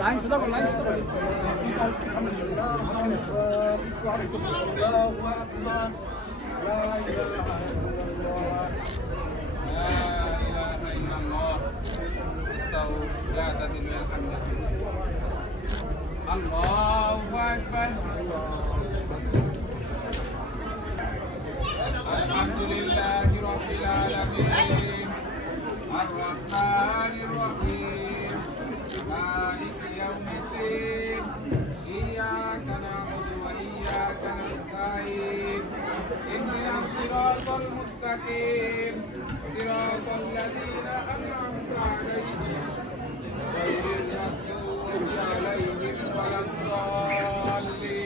Line সুদা line Allahu Akbar. Alhamdulillahi Rabbil Alamin. Ar-Rahmanir Rahim. Maliki Yawmiddin. Iyyaka na'budu wa iyyaka nasta'in. Ihdinas siratal mustaqim. Siratal ladzina an'amta 'alaihim. Ghairil maghdubi 'alaihim waladdallin.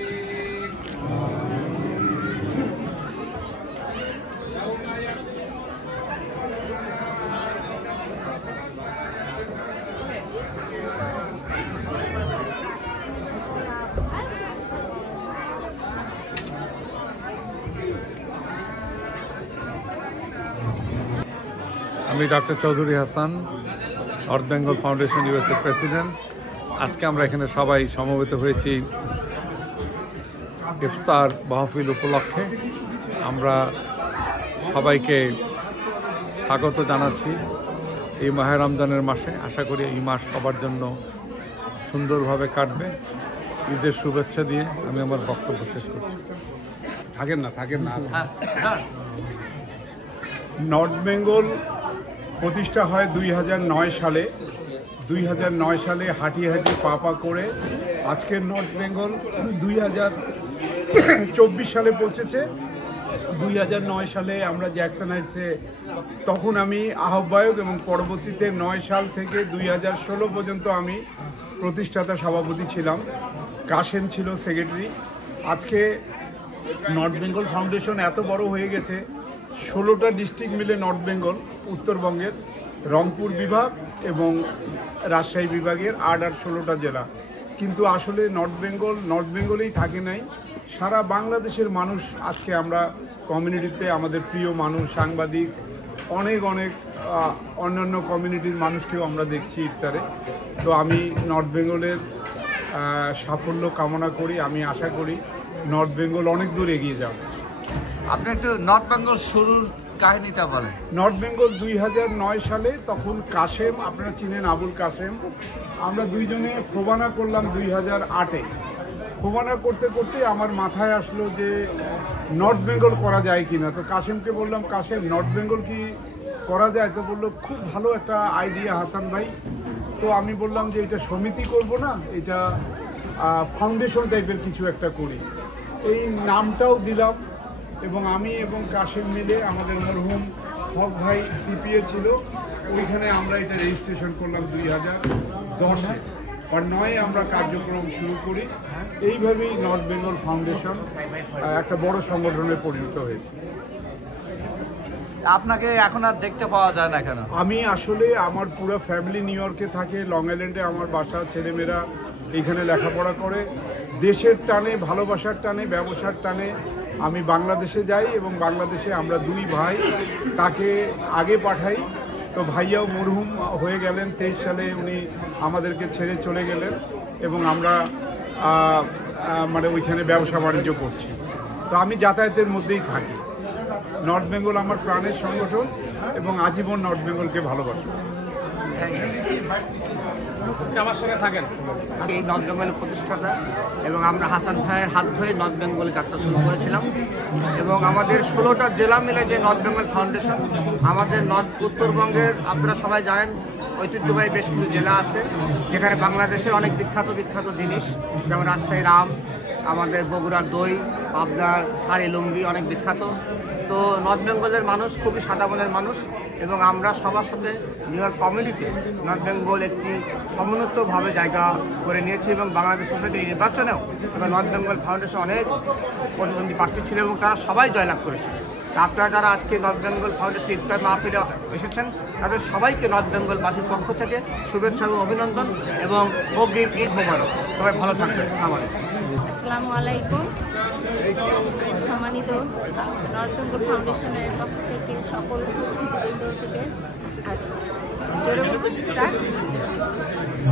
আমি doctor Chowdhury Hasan, north Bengal foundation USA president. আজকে আমরা এখানে সবাই সমবেত হয়েছি ইফতার মাহফিল উপলক্ষে। আমরা সবাইকে স্বাগত জানাচ্ছি এই মাহে রমজানের মাসে। আশা করি এই মাস সবার জন্য সুন্দরভাবে কাটবে। ঈদের শুভেচ্ছা দিয়ে আমি আমার বক্তব্য শেষ করছি। থাকেন না নর্থ বেঙ্গল প্রতিষ্ঠা হয় 2009 সালে। 2009 সালে হাঁটি পা করে আজকের নর্থ বেঙ্গল 2024 সালে পৌঁছেছে। 2009 সালে আমরা জ্যাকসন হাইটসে, তখন আমি আহ্বায়ক, এবং পরবর্তীতে 9 সাল থেকে 2016 পর্যন্ত আমি প্রতিষ্ঠাতা সভাপতি ছিলাম। কাশেম ছিল সেক্রেটারি। আজকে নর্থ বেঙ্গল ফাউন্ডেশন এত বড় হয়ে গেছে, 16টা ডিস্ট্রিক্ট মিলে নর্থ বেঙ্গল, উত্তরবঙ্গের রংপুর বিভাগ এবং রাজশাহী বিভাগের 8 আর 16টা জেলা। কিন্তু আসলে নর্থ বেঙ্গলেই থাকে নাই, সারা বাংলাদেশের মানুষ। আজকে আমরা কমিউনিটিতে আমাদের প্রিয় মানুষ, সাংবাদিক, অনেক অন্যান্য কমিউনিটির মানুষকেও আমরা দেখছি ইফতারে। তো আমি নর্থ বেঙ্গলের সাফল্য কামনা করি। আমি আশা করি নর্থ বেঙ্গল অনেক দূর এগিয়ে যাবে। আপনি একটু নর্থ বেঙ্গল শুরুর কাহিনীটা বলেন। নর্থ বেঙ্গল 2009 সালে, তখন কাশেম, আপনারা চিনেন আবুল কাশেম, আমরা দুইজনে ফোবানা করলাম 2008-এ। ফোবানা করতে করতে আমার মাথায় আসলো যে নর্থ বেঙ্গল করা যায় কিনা। তো কাশেমকে বললাম, কাশেম, নর্থ বেঙ্গল কি করা যায়? তো বললো, খুব ভালো একটা আইডিয়া হাসান ভাই। তো আমি বললাম যে এটা সমিতি করব না, এটা ফাউন্ডেশন টাইপের কিছু একটা করি। এই নামটাও দিলাম, এবং আমি এবং কাশেম মিলে, আমাদের মরহুম হক ভাই সিপিএ ছিল, ওইখানে আমরা এটা রেজিস্ট্রেশন করলাম 2010-এ। আর 9-এ আমরা কার্যক্রম শুরু করি। এইভাবেই নর্থ বেঙ্গল ফাউন্ডেশন একটা বড় সংগঠনে পরিণত হয়েছে। আপনাকে এখন আর দেখতে পাওয়া যায় না কেন? আমি আসলে, আমার পুরো ফ্যামিলি নিউ ইয়র্কে থাকে, লং আইল্যান্ডে আমার বাসা, ছেলেমেয়েরা এইখানে লেখাপড়া করে। দেশের টানে, ভালোবাসার টানে, ব্যবসার টানে আমি বাংলাদেশে যাই, এবং বাংলাদেশে আমরা 2 ভাই, তাকে আগে পাঠাই। তো ভাইয়াও মরহুম হয়ে গেলেন 23 সালে, উনি আমাদেরকে ছেড়ে চলে গেলেন, এবং আমরা মানে ওইখানে ব্যবসা বাণিজ্য করছি। তো আমি যাতায়াতের মধ্যেই থাকি। নর্থ বেঙ্গল আমার প্রাণের সংগঠন, এবং আজীবন নর্থ বেঙ্গলকে ভালোবাসি। আমার সঙ্গে থাকেন। এই নর্থ বেঙ্গলের প্রতিষ্ঠাতা, এবং আমরা হাসান ভাইয়ের হাত ধরে নর্থ বেঙ্গলে যাত্রা শুরু করেছিলাম। এবং আমাদের 16টা জেলা মিলে যে নর্থ বেঙ্গল ফাউন্ডেশন, আমাদের উত্তরবঙ্গের আপনারা সবাই জানেন ঐতিহ্যবাহী বেশ কিছু জেলা আছে, যেখানে বাংলাদেশের অনেক বিখ্যাত জিনিস, যেমন রাজশাহীর আম, আমাদের বগুড়ার দই, পাবনার শাড়ি লুঙ্গি অনেক বিখ্যাত। তো নর্থ বেঙ্গলের মানুষ খুবই সাদা মনের মানুষ, এবং আমরা সবার সাথে নিউ ইয়র্ক কমিউনিটিতে নর্থ বেঙ্গল একটি সমন্বিতভাবে জায়গা করে নিয়েছি। এবং বাংলাদেশ সোসাইটি নির্বাচনেও এবং নর্থ বেঙ্গল ফাউন্ডেশন অনেক প্রতিদ্বন্দ্বী প্রার্থী ছিল, এবং তারা সবাই জয়লাভ করেছে। আপনারা যারা আজকে নর্থ বেঙ্গল ফাউন্ডেশন ইফতার মাহফিলে এসেছেন তাদের সবাইকে নর্থ বেঙ্গলবাসীর পক্ষ থেকে শুভেচ্ছা এবং অভিনন্দন এবং অগ্রিম ঈদ মোবারক। সবাই ভালো থাকবেন। আসসালামু আলাইকুম। সম্মানিত নর্থ বেঙ্গল ফাউন্ডেশনের পক্ষ থেকে সকল অতিথিবৃন্দ থেকে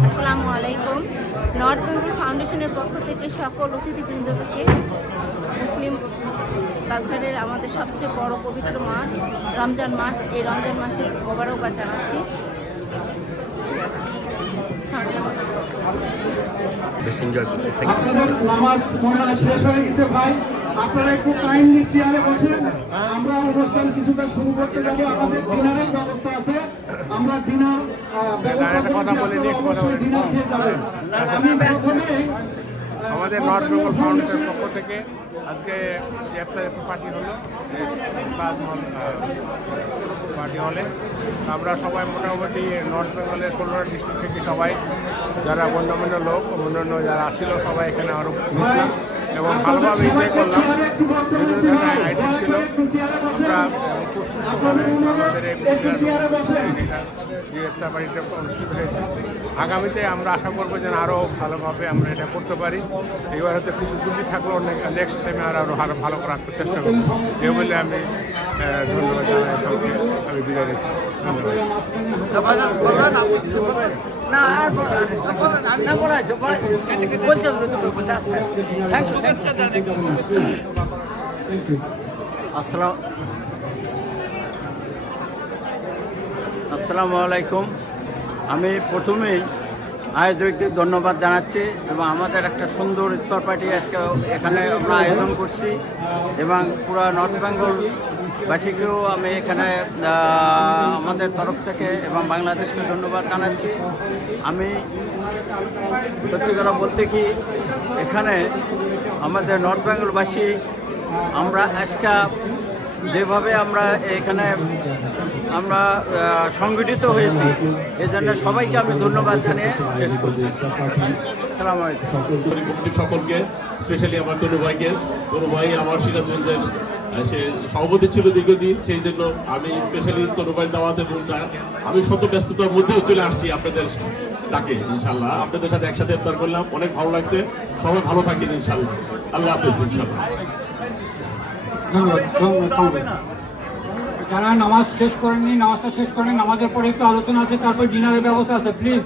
আসসালামু আলাইকুম। নর্থ বেঙ্গল ফাউন্ডেশনের পক্ষ থেকে সকল অতিথিবৃন্দ থেকে মুসলিম কালচারের আমাদের সবচেয়ে বড় পবিত্র মাস রমজান মাস, এই রমজান মাসের মোবারকবাদ জানাচ্ছি। আপনাদের নামাজ মনে হয় শেষ হয়ে গেছে ভাই, আপনারা একটু কাইন্ডলি চেয়ারে বসেন। আমরা অনুষ্ঠান কিছুটা শুরু করতে যাব। আমাদের ডিনারের ব্যবস্থা আছে, আমরা ডিনার অবশ্যই ডিনার খেয়ে যাবেন। আমি প্রথমে আমাদের নর্থ বেঙ্গল ফাউন্ডেশনের পক্ষ থেকে আজকে একটা পার্টি হলো পার্টি হলে আমরা সবাই মোটামুটি নর্থ বেঙ্গলের 15টা ডিস্ট্রিক্ট থেকে সবাই যারা অন্যান্য লোক অন্যান্য যারা আসছিল সবাই এখানে আরও ছিলাম এবং ভালোভাবে এনজয় করলাম। আইডিয়া ছিল আমরা খুব সুস্থভাবে আমাদের ইফতার পার্টিটা অনুষ্ঠিত হয়েছে। আগামীতে আমরা আশা করবো যেন আরও ভালোভাবে আমরা এটা করতে পারি। এবার হয়তো কিছু ত্রুটি থাকলেও নেক্সট টাইমে আরও ভালো করার চেষ্টা করব। এ বলে আমি ধন্যবাদ জানাই সবকে, আমি বিদায় নিচ্ছি। আসসালামু আলাইকুম। আমি প্রথমেই আয়োজকদের ধন্যবাদ জানাচ্ছি এবং আমাদের একটা সুন্দর ইফতার পার্টি আজকে এখানে আমরা আয়োজন করছি এবং পুরো নর্থ বেঙ্গলবাসীকেও আমি এখানে আমাদের তরফ থেকে এবং বাংলাদেশকে ধন্যবাদ জানাচ্ছি। আমি সত্যি কথা বলতে কি এখানে আমাদের নর্থ বেঙ্গলবাসী আমরা আজকে যেভাবে আমরা এখানে আমরা সংগঠিত হয়েছি এজন্য সবাইকে আমি ধন্যবাদ জানিয়ে শেষ করছি। আসসালামু আলাইকুম। সকলকে, স্পেশালি আমার তনু ভাই আমার সিরাজগঞ্জের সে সভাপতি ছিল দীর্ঘদিন, সেই জন্য আমি স্পেশালি তনু ভাই দাওয়াতের রুমটা আমি শত ব্যস্ততার মধ্যেও চলে আসছি আপনাদের ডাকে। ইনশাল্লাহ আপনাদের সাথে একসাথে ইফতার করলাম, অনেক ভালো লাগছে। সবাই ভালো থাকেন ইনশাল্লাহ। আল্লাহ হাফেজ। ইনশাল্লাহ যারা নামাজ শেষ করেননি নামাজটা শেষ করেন, নামাজের পরে একটু আলোচনা আছে, তারপর ডিনারের ব্যবস্থা আছে। প্লিজ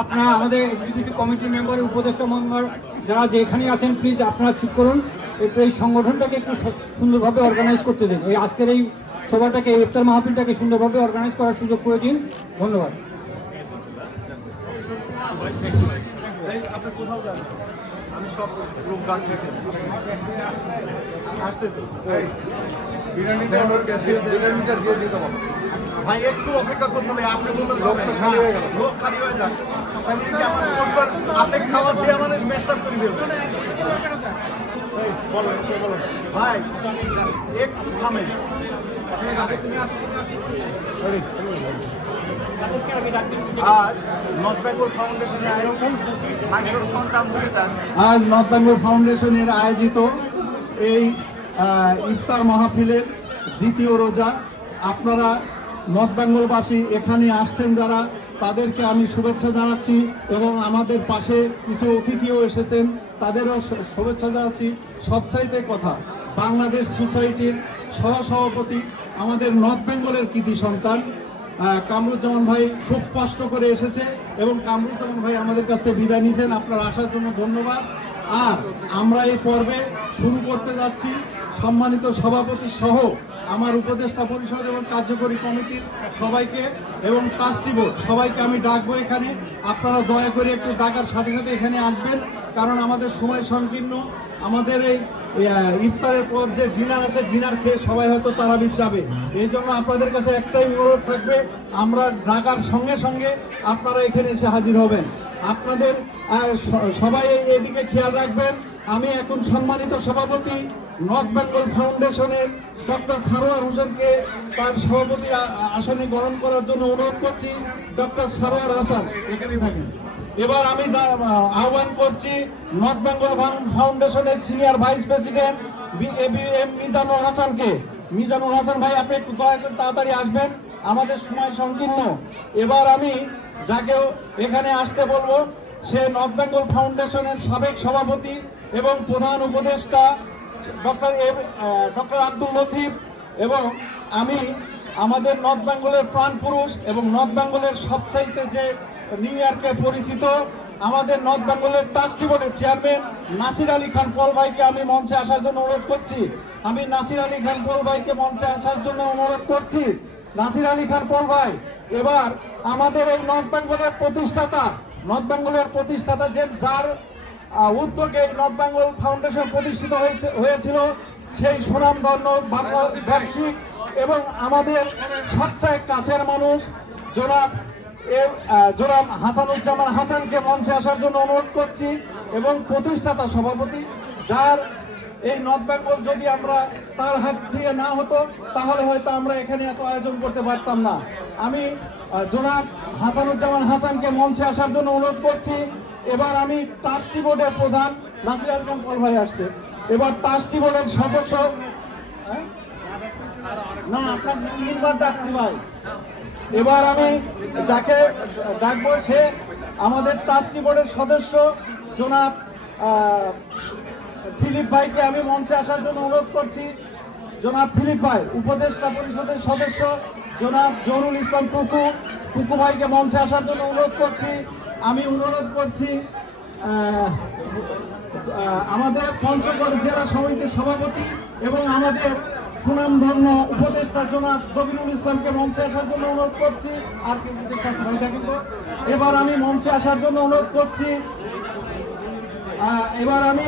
আপনারা আমাদের এক্সিকিউটিভ কমিটি মেম্বার উপদেষ্টা মেম্বার যারা যেখানে আছেন প্লিজ আপনারা ঠিক করুন, একটু এই সংগঠনটাকে একটু সুন্দরভাবে অর্গানাইজ করতে দিন। এই আজকের এই সভাটাকে ইফতার মাহফিলটাকে সুন্দরভাবে অর্গানাইজ করার সুযোগ করে দিন। ধন্যবাদ। আমি সব গ্রুপ গান আসতে তো ভাই একটু অপেক্ষা করতে হবে। আপনি বললেন লোক খালি হয়ে যাক, আপনি খাবার দিয়ে মানুষ মেস্টাপ করে দেবেন। ভাই একটু থামে। আর নর্থ বেঙ্গল ফাউন্ডেশনের আজ নর্থ বেঙ্গল ফাউন্ডেশনের আয়োজিত এই ইফতার মাহফিলের দ্বিতীয় রোজা। আপনারা নর্থ বেঙ্গলবাসী এখানে আসছেন যারা, তাদেরকে আমি শুভেচ্ছা জানাচ্ছি এবং আমাদের পাশে কিছু অতিথিও এসেছেন তাদেরও শুভেচ্ছা জানাচ্ছি। সবচাইতে কথা, বাংলাদেশ সোসাইটির সহসভাপতি আমাদের নর্থ বেঙ্গলের কৃতি সন্তান কামরুজ্জামান ভাই খুব কষ্ট করে এসেছে এবং কামরুজ্জামান ভাই আমাদের কাছে বিদায় নিয়েছেন। আপনার আসার জন্য ধন্যবাদ। আর আমরা এই পর্বে শুরু করতে যাচ্ছি। সম্মানিত সভাপতি সহ আমার উপদেষ্টা পরিষদ এবং কার্যকরী কমিটির সবাইকে এবং ট্রাস্টি বোর্ড সবাইকে আমি ডাকবো এখানে। আপনারা দয়া করে একটু ডাকার সাথে সাথে এখানে আসবেন, কারণ আমাদের সময় সংকীর্ণ। আমাদের এই ইফতারের পর যে ডিনার আছে, ডিনার খেয়ে সবাই হয়তো তারাবির যাবে। এই জন্য আপনাদের কাছে একটাই অনুরোধ থাকবে, আমরা ডাকার সঙ্গে সঙ্গে আপনারা এখানে এসে হাজির হবেন। আপনাদের সবাই এদিকে খেয়াল রাখবেন। আমি এখন সম্মানিত সভাপতি নর্থ বেঙ্গল ফাউন্ডেশনের ডক্টর সারোয়ার হোসেনকে তার সভাপতি আসনে গ্রহণ করার জন্য অনুরোধ করছি। ডক্টর সারোয়ার হাসান এখানে থাকেন। এবার আমি আহ্বান করছি নর্থ বেঙ্গল ফাউন্ডেশনের senior vice president ABM Mizanur হাসানকে মিজানুর হাসান ভাই, আপনি একটু দয়া করে তাড়াতাড়ি আসবেন, আমাদের সময় সংকীর্ণ। এবার আমি যাকে এখানে আসতে বলবো, সে নর্থ বেঙ্গল ফাউন্ডেশনের সাবেক সভাপতি এবং প্রধান উপদেষ্টা ডক্টর আব্দুল লতিফ, এবং আমি আমাদের নর্থ বেঙ্গলের প্রাণ পুরুষ এবং নর্থ বেঙ্গলের সবচাইতে যে নিউ ইয়র্কে পরিচিত আমাদের নর্থ বেঙ্গলের ট্রাস্টি বোর্ডের চেয়ারম্যান নাসির আলী খান পল ভাইকে আমি মঞ্চে আসার জন্য অনুরোধ করছি। আমি নাসির আলী খান পল ভাইকে মঞ্চে আসার জন্য অনুরোধ করছি। নাসির আলী খান পল ভাই, এবার আমাদের এই নর্থ বেঙ্গলের প্রতিষ্ঠাতা যার উদ্যোগে নর্থ বেঙ্গল ফাউন্ডেশন প্রতিষ্ঠিত হয়েছিল, সেই সুনামধন্য বাংলা ব্যবসায়িক এবং আমাদের সবচেয়ে কাছের মানুষ জনাব হাসানুজ্জামান হাসানকে মঞ্চে আসার জন্য অনুরোধ করছি, এবং প্রতিষ্ঠাতা সভাপতি, যার এই নর্থ বেঙ্গল যদি আমরা তার হাত দিয়ে না হতো তাহলে হয়তো আমরা এখানে এত আয়োজন করতে পারতাম না। আমি জনাব হাসানুজ্জামান হাসানকে মঞ্চে আসার জন্য অনুরোধ করছি। এবার আমি ট্রাস্টি বোর্ডের প্রধান নাসির আলী খান পল ভাই আসছে। এবার ট্রাস্টি বোর্ডের সদস্য, না আপনার তিনবার ডাকছি ভাই। এবার আমি যাকে ডাকবো সে আমাদের ট্রাস্টি বোর্ডের সদস্য জনাব ফিলিপ ভাইকে আমি মঞ্চে আসার জন্য অনুরোধ করছি। জনাব ফিলিপ ভাই, উপদেষ্টা পরিষদের সদস্য জনাব জহুরুল ইসলাম টুকু ভাইকে মঞ্চে আসার জন্য অনুরোধ করছি। আমি অনুরোধ করছি আমাদের পঞ্চগড় জেলা সমিতির সভাপতি এবং আমাদের সুনামধন্য উপদেষ্টা জনাব জবিরুল ইসলামকে মঞ্চে আসার জন্য অনুরোধ করছি। আর কি ভাই দেখেন তো। এবার আমি মঞ্চে আসার জন্য অনুরোধ করছি। এবার আমি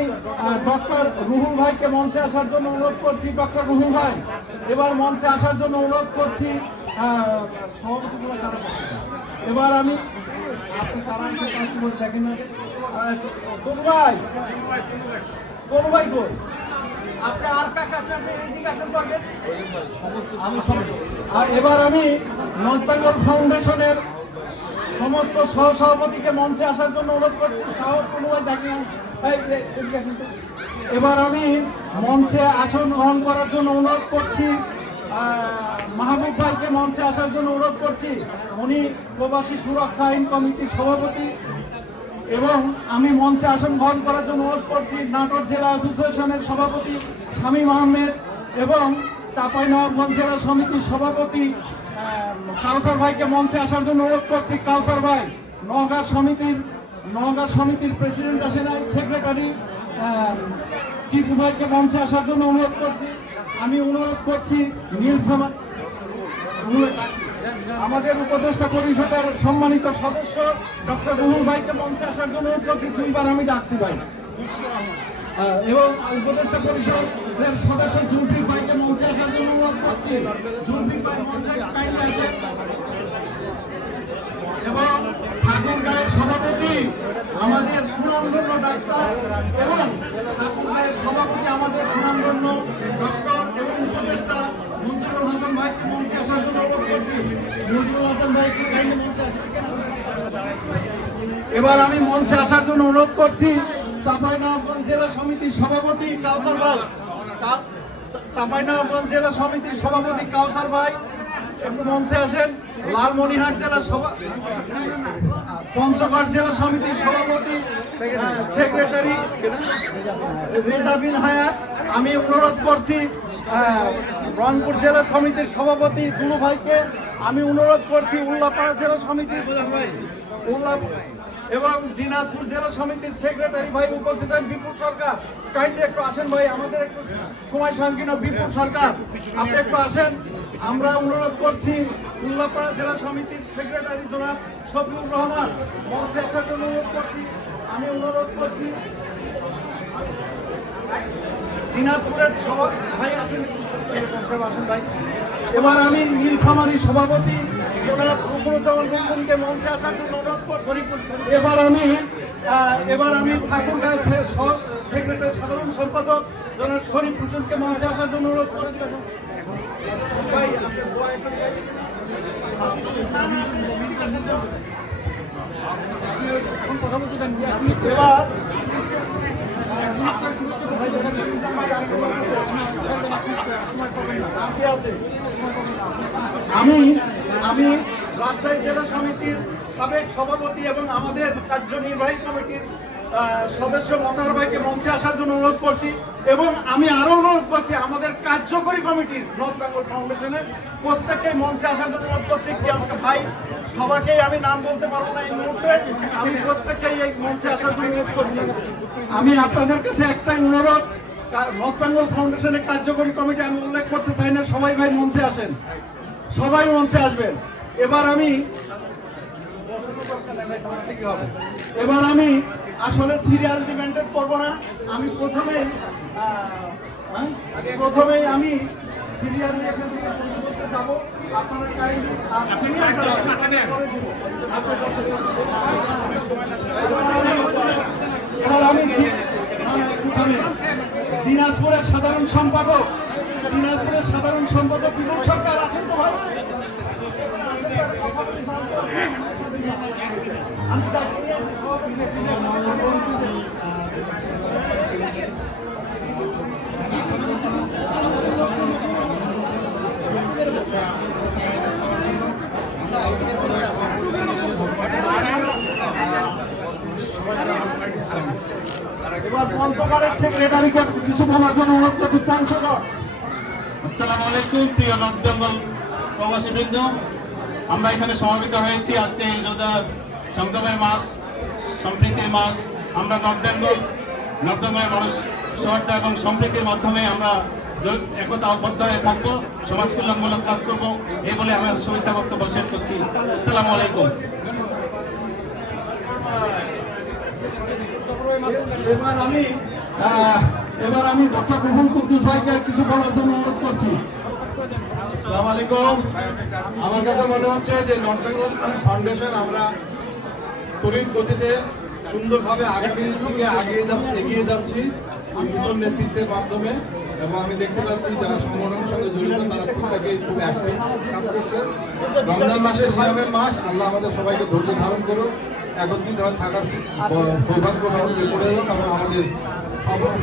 ডক্টর রুহুল ভাইকে মঞ্চে আসার জন্য অনুরোধ করছি। ডক্টর রুহুল ভাই, এবার মঞ্চে আসার জন্য অনুরোধ করছি। সভাপতিগুলো এবার আমি আপনি তারা দেখেন না তনু ভাই কই আপনি আর কাকা এদিকে আসেন তো আগে। আর এবার আমি নর্থ বেঙ্গল ফাউন্ডেশনের সমস্ত সহসভাপতিকে মঞ্চে আসার জন্য অনুরোধ করছি। এবার আমি মঞ্চে আসন গ্রহণ করার জন্য অনুরোধ করছি মাহবুব ভাইকে মঞ্চে আসার জন্য অনুরোধ করছি। উনি প্রবাসী সুরক্ষা আইন কমিটির সভাপতি। এবং আমি মঞ্চে আসন গ্রহণ করার জন্য অনুরোধ করছি নাটোর জেলা অ্যাসোসিয়েশনের সভাপতি শামীম আহমেদ এবং চাঁপাইনবাবগঞ্জ জেলা সমিতির সভাপতি কাউসার ভাইকে মঞ্চে আসার জন্য অনুরোধ করছি। কাউসার ভাই, নওগাঁ সমিতির প্রেসিডেন্ট আসেন, সেক্রেটারি টিপু ভাইকে মঞ্চে আসার জন্য অনুরোধ করছি। আমি অনুরোধ করছি নীলফামা আমাদের উপদেষ্টা পরিষদের সম্মানিত সদস্য ডক্টর রুহুল ভাইকে মঞ্চে আসার জন্য অনুরোধ করছি। দুইবার আমি ডাকছি ভাই। এবং উপদেষ্টা পরিষদের সদস্য জুলফিক ভাইকে মঞ্চে আসার জন্য অনুরোধ করছি। জুলফিক ভাই মঞ্চে কাইন্ডলি আসেন। এবং ঠাকুরগাঁয়ের সভাপতি আমাদের সুনামধন্য ডাক্তার এবং ঠাকুরগাঁয়ের সভাপতি আমাদের সুনামধন্য ডক্টর এবং উপদেষ্টা মঞ্জুরুল হাসান ভাইকে মঞ্চে আসার জন্য অনুরোধ করছি। মঞ্জুরুল হাসান ভাইকে কাইন্ডলি মঞ্চে আসেন। এবার আমি মঞ্চে আসার জন্য অনুরোধ করছি চাঁপাইনবাবগঞ্জ জেলা সমিতির সভাপতি কাউসার ভাই। চাঁপাইনবাবগঞ্জ জেলা সমিতির সভাপতি কাউসার ভাই একটু মঞ্চে আসেন। লালমনিরহাট জেলা পঞ্চগড় জেলা সমিতির সভাপতি সেক্রেটারি রেজা বিন হায়াত। আমি অনুরোধ করছি রংপুর জেলা সমিতির সভাপতি দুলু ভাইকে। আমি অনুরোধ করছি উল্লাপাড়া জেলা সমিতির এবং দিনাজপুর জেলা সমিতির সেক্রেটারি ভাই উপস্থিত বিপুল সরকার। কাইন্ডলি একটু আসেন ভাই, আমাদের একটু সময় সংকীর্ণ। বিপুল সরকার, আপনি একটু আসেন। আমরা অনুরোধ করছি উল্লাপাড়া জেলা সমিতির সেক্রেটারি জনাব শফিউর রহমান মঞ্চে আসার জন্য অনুরোধ করছি। আমি অনুরোধ করছি দিনাজপুরের ভাই আসেন ভাই। এবার আমি নীলফামারী সভাপতি জনাব ফখরুজ্জামান গুনগুনকে মঞ্চে আসার জন্য অনুরোধ করছি। এবার আমি ঠাকুরগাঁও সেক্রেটারি সাধারণ সম্পাদক জনাব শরীফ হোসেনকে মঞ্চে আসার জন্য অনুরোধ করছি। আমি আমি রাজশাহী জেলা সমিতির সাবেক সভাপতি এবং আমাদের কার্যনির্বাহী কমিটির সদস্য মনোহর ভাইকে মঞ্চে আসার জন্য অনুরোধ করছি এবং আমি আরো অনুরোধ করছি আমাদের কার্যকরী কমিটির নর্থ বেঙ্গল ফাউন্ডেশনের প্রত্যেককে মঞ্চে আসার জন্য অনুরোধ করছি। কি আমাকে ভাই সবাইকেই আমি নাম বলতে পারবো না এই মুহূর্তে, আমি প্রত্যেককেই এই মঞ্চে আসার জন্য অনুরোধ করছি। আমি আপনাদের কাছে একটাই অনুরোধ, নর্থ বেঙ্গল ফাউন্ডেশনের কার্যকরী কমিটি আমি উল্লেখ করতে চাই না, সবাই ভাই মঞ্চে আসেন, সবাই মঞ্চে আসবেন। এবার আমি আসলে সিরিয়াল ডিপেন্ডেন্ট করবো না, আমি প্রথমেই আমি সিরিয়াল এখান থেকে করতে যাবো। আপনারা দিনাজপুরের সাধারণ সম্পাদক বিপুল সরকার আছেন তো ভাই? এবার পঞ্চগড়ের সেক্রেটারিকে কিছু বলার জন্য অনুরোধ করছি। পঞ্চগড়। আসসালামু আলাইকুম প্রিয় নর্থ বেঙ্গল প্রবাসীবৃন্দ, আমরা এখানে সমবেত হয়েছি আজকে এই রোজা সংযমের মাস, সম্প্রীতির মাস। আমরা নর্থ বেঙ্গলের মানুষ সহায়তা এবং সম্প্রীতির মাধ্যমে আমরা একতা আবদ্ধ হয়ে থাকবো, সমাজ কল্যাণমূলক কাজ করবো, এই বলে আমি শুভেচ্ছা বক্তব্য শেষ করছি। আসসালামু আলাইকুম। এবার আমি ডক্টর প্রফুল কুদ্দুস ভাইকে কিছু বলার জন্য অনুরোধ করছি। আসসালামু আলাইকুম। আমার কাছে মনে হচ্ছে যে নর্থ বেঙ্গল ফাউন্ডেশন আমরা তড়িৎ গতিতে সুন্দরভাবে আগামী দিকে এগিয়ে যাচ্ছি নতুন নেতৃত্বের মাধ্যমে, এবং আমি দেখতে পাচ্ছি যারা সংগঠনের সঙ্গে জড়িত তারা প্রত্যেকেই খুব অ্যাক্টিভ কাজ করছে। রমজান মাসে সিয়ামের মাস, আল্লাহ আমাদের সবাইকে ধৈর্য ধারণ করুন, একত্রিত হয়ে থাকার সৌভাগ্য করে দেন এবং আমাদের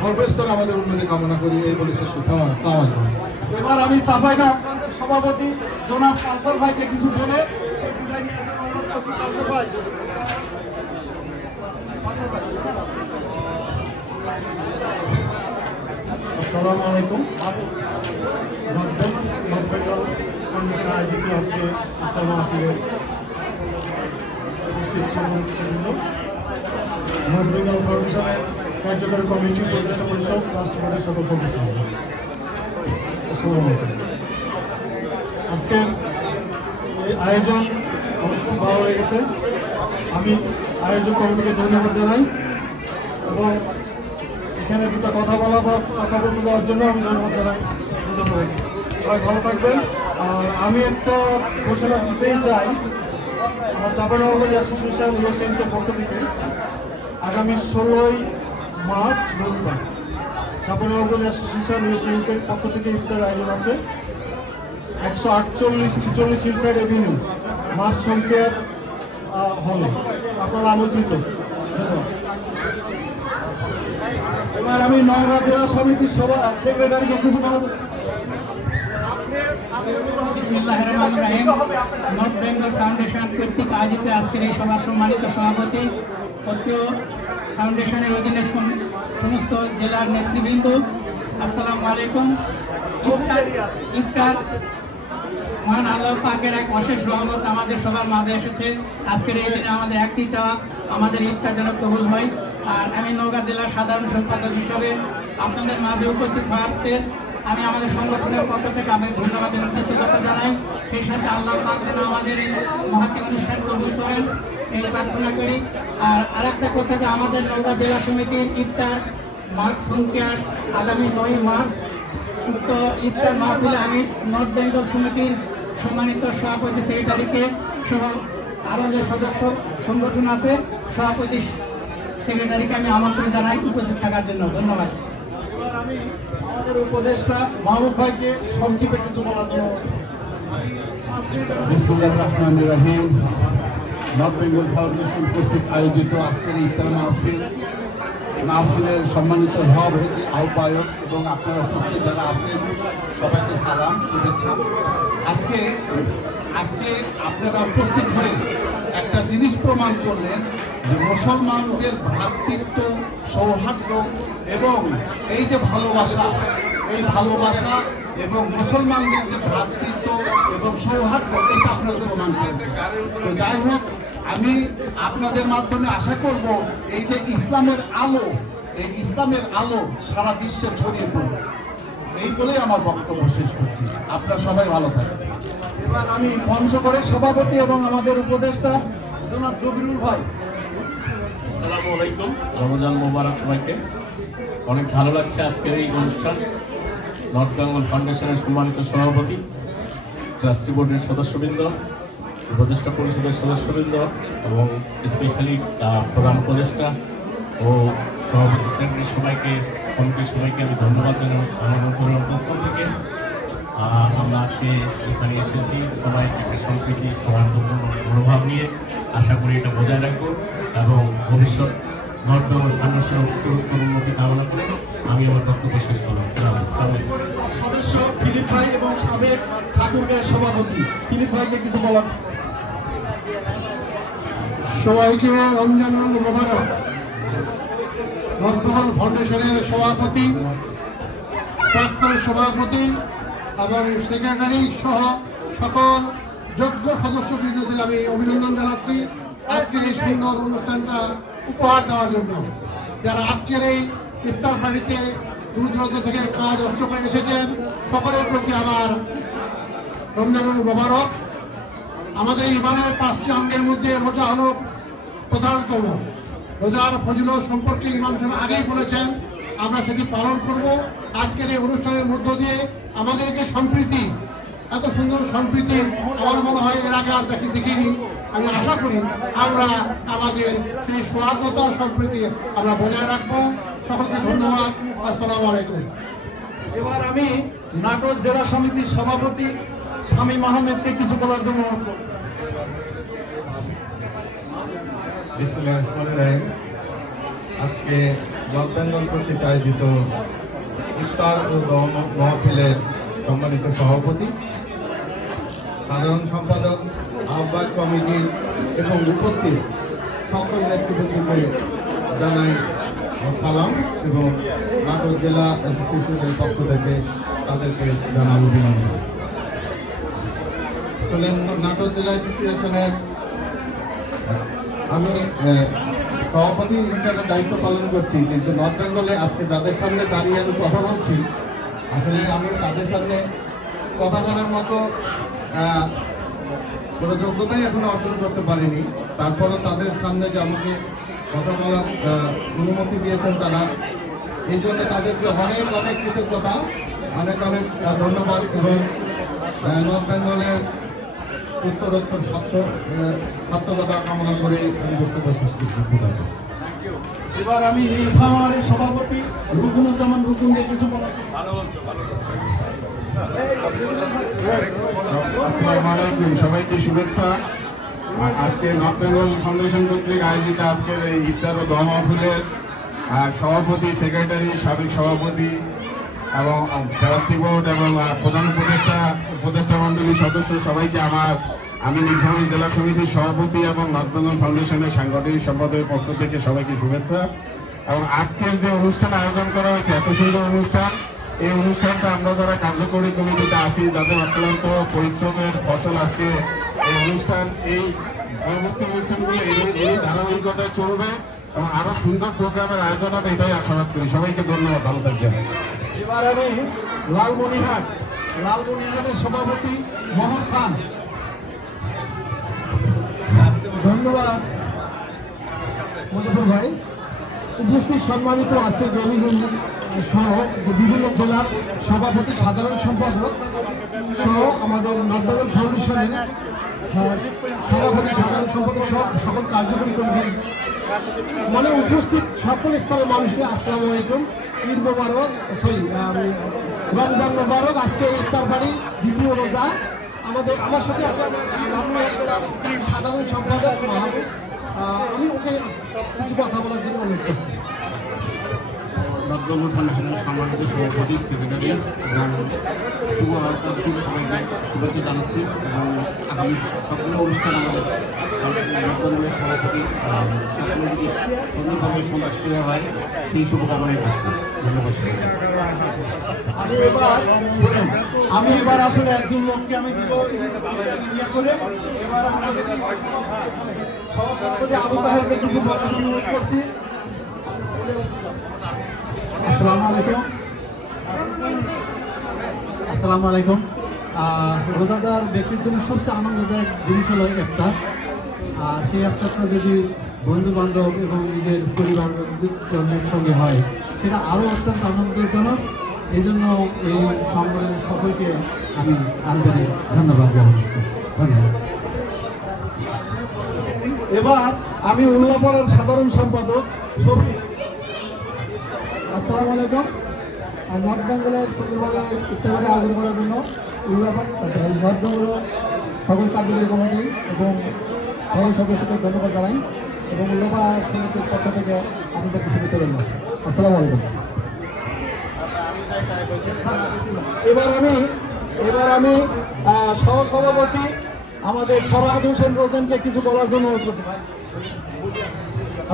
সর্বস্তরে আমাদের উন্নতি কামনা করি, এই বলে শেষ করতে হবে। আসসালামু আলাইকুম। এবার আমি সাফাইনা সভাপতি জনাব কাউসার ভাইকে কিছু বলে আসসালামু আলাইকুম। নর্থ বেঙ্গল ফাউন্ডেশন আয়োজিত আজকে ইফতার মাহফিলে উপস্থিত নর্থ বেঙ্গল ফাউন্ডেশনের কার্যকরী কমিটি, প্রতিষ্ঠা পরিষদ, রাষ্ট্রপতির সকল সদস্য, আসসালামু আলাইকুম। আজকের এই আয়োজন আমার খুব ভালো লেগেছে। আমি আয়োজক কমিটিকে ধন্যবাদ জানাই এবং এখানে দুটো কথা বলতে দেওয়ার জন্য আমি ধন্যবাদ জানাই। সবাই ভালো থাকবেন। আর আমি একটা ঘোষণা দিতেই চাই, আমার চাঁপাইনবাবগঞ্জ অ্যাসোসিয়েশন ইউএসএনকের পক্ষ থেকে আগামী 16ই মার্চ রবিবার চাঁপাইনবাবগঞ্জ অ্যাসোসিয়েশন ইউএসএনকের পক্ষ থেকে ইফতার আয়োজন আছে 148-46 হিলসাইড এভিনিউ, মার্চ সংকেয়ার হলে। আপনারা আমন্ত্রিত। এবার আমি নওগাঁ জেলা সমিতির সেক্রেটারিকে কিছু বলা। বিসমিল্লাহির রহমানির রহিম। নর্থ বেঙ্গল ফাউন্ডেশন কর্তৃক আয়োজিত আজকের এই সভার সম্মানিত সভাপতি, ফাউন্ডেশনের অধীনে সমস্ত জেলার নেতৃবৃন্দ, আসসালামু আলাইকুম। ইফতার মহান আল্লাহ পাকের এক অশেষ রহমত আমাদের সবার মাঝে এসেছে। আজকের এই দিনে আমাদের একটি চাওয়া, আমাদের ইফতার যেন কবুল হয়। আর আমি নওগাঁ জেলার সাধারণ সম্পাদক হিসাবে আপনাদের মাঝে উপস্থিত হওয়াতে আমি আমাদের সংগঠনের পক্ষ থেকে আমি ধন্যবাদ এবং কৃতজ্ঞতা জানাই। সেই সাথে আল্লাহ পাক যেন আমাদের এই মহাতি অনুষ্ঠান কবুল করেন এই প্রার্থনা করি। আর আরেকটা কথা, যে আমাদের নওগাঁ জেলা সমিতির ইফতার মার্চ সংখ্যার আগামী 9 মার্চ উক্ত ইফতার মাহফিলে আমি নর্থ বেঙ্গল সমিতির সম্মানিত সভাপতি সেক্রেটারিকে সহ আরও যে সদস্য সংগঠন আছে সভাপতি সেক্রেটারিকে আমি আমন্ত্রণ জানাই উপস্থিত থাকার জন্য। ধন্যবাদ। আমি আমাদের উপদেষ্টা মাহবুব ভাইকে সংক্ষেপে কিছু বলার জন্য। বিসমিল্লাহির রহমানির রহিম। নর্থ বেঙ্গল ফাউন্ডেশন কর্তৃক আয়োজিত আজকের ইফতার মাহফিল মাহফিলের সম্মানিত সভাপতি আহ্বায়ক এবং আপনারা উপস্থিত যারা আছেন সবাইকে সালাম শুভেচ্ছা। আজকে আপনারা উপস্থিত হয়ে একটা জিনিস প্রমাণ করলেন যে মুসলমানদের ভ্রাতৃত্ব, সৌহার্দ্য এবং এই যে ভালোবাসা, এই ভালোবাসা এবং মুসলমানদের যে ভ্রাতৃত্ব এবং সৌহার্দ্য, এটা আপনারা প্রমাণ করেছেন। তো যাই হোক, আমি আপনাদের মাধ্যমে আশা করব এই যে ইসলামের আলো, এই ইসলামের আলো সারা বিশ্বে ছড়িয়ে পড়বে, এই বলেই আমার বক্তব্য শেষ করছি। আপনারা সবাই ভালো থাকবেন। এবার আমি পঞ্চগড়ের সভাপতি এবং আমাদের উপদেষ্টা জনাব জবিরুল ভাই। আসসালামু আলাইকুম, রমজান মোবারক সবাইকে। অনেক ভালো লাগছে আজকের এই অনুষ্ঠান। নর্থ বেঙ্গল ফাউন্ডেশনের সম্মানিত সভাপতি, ট্রাস্টি বোর্ডের সদস্যবৃন্দ, উপদেষ্টা পরিষদের সদস্যবৃন্দ এবং স্পেশালি প্রধান উপদেষ্টা ও সভাপতি সেক্রেটারি সবাইকে আমি ধন্যবাদ জানাই আমার অবস্থান থেকে। আমরা আজকে এখানে এসেছি সবাই একটা সম্প্রীতি সৌহার্দ্যপূর্ণ মনোভাব নিয়ে, আশা করি এটা বজায় রাখবো এবং ভবিষ্যৎ নর্থ বেঙ্গল ফাউন্ডেশনের উত্তরোত্তর উন্নতি কামনা করে আমি আমার বক্তব্য শেষ করলাম। সদস্য ফিলিপ ভাই এবং সাবেক ঠাকুরগাঁয়ের সভাপতি ফিলিপ ভাইকে কিছু বলার। সবাইকে রমজান মোবারক। নর্থ বেঙ্গল ফাউন্ডেশনের সভাপতি, প্রাক্তন সভাপতি এবং সেক্রেটারি সহ সকল যোগ্য সদস্যবৃন্দদের আমি অভিনন্দন জানাচ্ছি আজকে এই সুন্দর অনুষ্ঠানটা উপহার দেওয়ার জন্য। যারা আজকের এই ইফতার বাড়িতে দূর দূরান্ত থেকে কাজ নষ্ট করে এসেছেন, সকলের প্রতি আমার রমজানুল মোবারক। আমাদের ইমানের 5টি অঙ্গের মধ্যে রোজা হল প্রধানতম। রোজার ফজিলত সম্পর্কে ইমাম সাহেব আগেই বলেছেন, আমরা সেটি পালন করব। আজকের এই অনুষ্ঠানের মধ্য দিয়ে আমাদের যে সম্প্রীতি, এত সুন্দর সম্প্রীতি আমার মনে হয় এর আগে আর দেখিনি। আমি আশা করি আমরা আমাদের সেই সৌহার্দ্যতা সম্প্রীতি আমরা বজায় রাখবো। সকলকে ধন্যবাদ। আসসালামু আলাইকুম। এবার আমি নাটোর জেলা সমিতির সভাপতি শামীম আহমেদকে কিছু বলার জন্য অনুরোধ করব। আজকে নর্থ বেঙ্গল কর্তৃক আয়োজিত ইফতার ও মাহফিলের সম্মানিত সভাপতি, সাধারণ সম্পাদক, আহ্বায়ক কমিটি এবং উপস্থিত সকল নেতৃবৃন্দকে জানাই সালাম এবং নাটোর জেলা অ্যাসোসিয়েশনের পক্ষ থেকে তাদেরকে জানাই অভিনন্দন। আসলে নাটোর জেলা অ্যাসোসিয়েশনের আমি সভাপতি হিসাবে দায়িত্ব পালন করছি, কিন্তু নর্থ বেঙ্গলে আজকে যাদের সামনে দাঁড়িয়ে আমি কথা বলছি, আসলে আমি তাদের সামনে কথা বলার মতো কোনো যোগ্যতাই এখনো অর্জন করতে পারিনি। তারপরও তাদের সামনে যে আমাকে কথা বলার অনুমতি দিয়েছেন তারা, এই জন্য তাদেরকে অনেক অনেক কৃতজ্ঞতা, অনেক অনেক ধন্যবাদ এবং নর্থ বেঙ্গলের উত্তরোত্তর সার্থকতা কামনা করে আমি বক্তব্য শেষ করছি। এবার আমি নীলফামারীর সভাপতি রুকুনুজ্জামান রুকুনকে কিছু বলার। আসসালামু আলাইকুম, সবাইকে শুভেচ্ছা। আজকে নর্থ বেঙ্গল ফাউন্ডেশন কর্তৃক আয়োজিত আজকের এই ইফতার ও দোয়া মাহফিলের সভাপতি, সেক্রেটারি, সাবেক সভাপতি এবং ট্রাস্টি বোর্ড এবং প্রধান উপদেষ্টা মন্ডলীর সদস্য সবাইকে আমি নীলফামারী জেলা সমিতির সভাপতি এবং নর্থ বেঙ্গল ফাউন্ডেশনের সাংগঠনিক সম্পাদকের পক্ষ থেকে সবাইকে শুভেচ্ছা। এবং আজকের যে অনুষ্ঠান আয়োজন করা হয়েছে, এত সুন্দর অনুষ্ঠান, এই অনুষ্ঠানটা আমরা যারা কার্যকরী কমিটিতে আছি, যাদের অক্লান্ত পরিশ্রমের ফসল আজকে এই অনুষ্ঠান, এই পরবর্তী অনুষ্ঠানগুলো এই ধারাবাহিকতায় চলবে এবং আরো সুন্দর প্রোগ্রামের আয়োজন হবে, এটাই আশাবাদ করি। সবাইকে ধন্যবাদ, ভালো থাকবেন। এবার আমি লালমনিরহাটের সভাপতি মোহাম্মদ খান। ধন্যবাদ মুজফর ভাই। উপস্থিত সম্মানিত আজকের জমিগুলি সহ যে বিভিন্ন জেলার সভাপতি, সাধারণ সম্পাদক সহ আমাদের নর্থ বেঙ্গল ফাউন্ডেশনের সভাপতি, সাধারণ সম্পাদক সহ সকল কার্যকরী কমিটি, মানে উপস্থিত সকল স্তরের মানুষকে আসসালামু আলাইকুম, ঈদ মোবারক, রমজান মোবারক। আজকে ইফতার বাড়ি দ্বিতীয় রোজা। আমার সাথে আছে আমার সাধারণ সম্পাদক মাহবুব। আমি ওকে কিছু কথা বলার জন্য অনুরোধ করছি। বেঙ্গল ফাউন্ডেশনের সম্মানিত সভাপতি, সেক্রেটারি এবং সবাইকে শুভেচ্ছা জানাচ্ছি এবং আগামী সকল অনুষ্ঠান আমাদের নর্থ বেঙ্গলের সভাপতি সকলে যদি সুন্দরভাবে সন্তুষ্ট হয় সেই শুভকামনাই করছি। ধন্যবাদ। আমি এবার আসলে একজন লোককে আমি এবার আমাদের সভাপতি আবু তাহেরকে কিছু বলার জন্য অনুরোধ করছি। আসসালামু আলাইকুম। আসসালামু আলাইকুম। রোজাদার ব্যক্তির জন্য সবচেয়ে আনন্দদায়ক জিনিস হলো ইফতার। আর সেই ইফতারটা যদি বন্ধু বান্ধব এবং নিজের পরিবারের সঙ্গে হয় সেটা আরও অত্যন্ত আনন্দজনক। এই জন্য এই সংগঠনের সকলকে আমি আন্তরিক ধন্যবাদ জানাচ্ছি। ধন্যবাদ। এবার আমি উল্লাপাড়ার সাধারণ সম্পাদক শফিক। আসসালামু আলাইকুম। নর্থ বেঙ্গলের সুন্দরভাবে ইফতারকে আয়োজন করার জন্য উল্লাপাড়া নর্থ বেঙ্গলের সকল কার্যকরী কমিটি এবং সকল সদস্যকে ধন্যবাদ জানাই এবং উল্লাপাড়া সমিতির পক্ষ থেকে আপনাদেরকে শুভেচ্ছা জানাই। আসসালামু আলাইকুম। এবার আমি সহসভাপতি আমাদের ফরহাদ হোসেন রোজেনকে কিছু বলার জন্য অনুরোধ করতে পারি।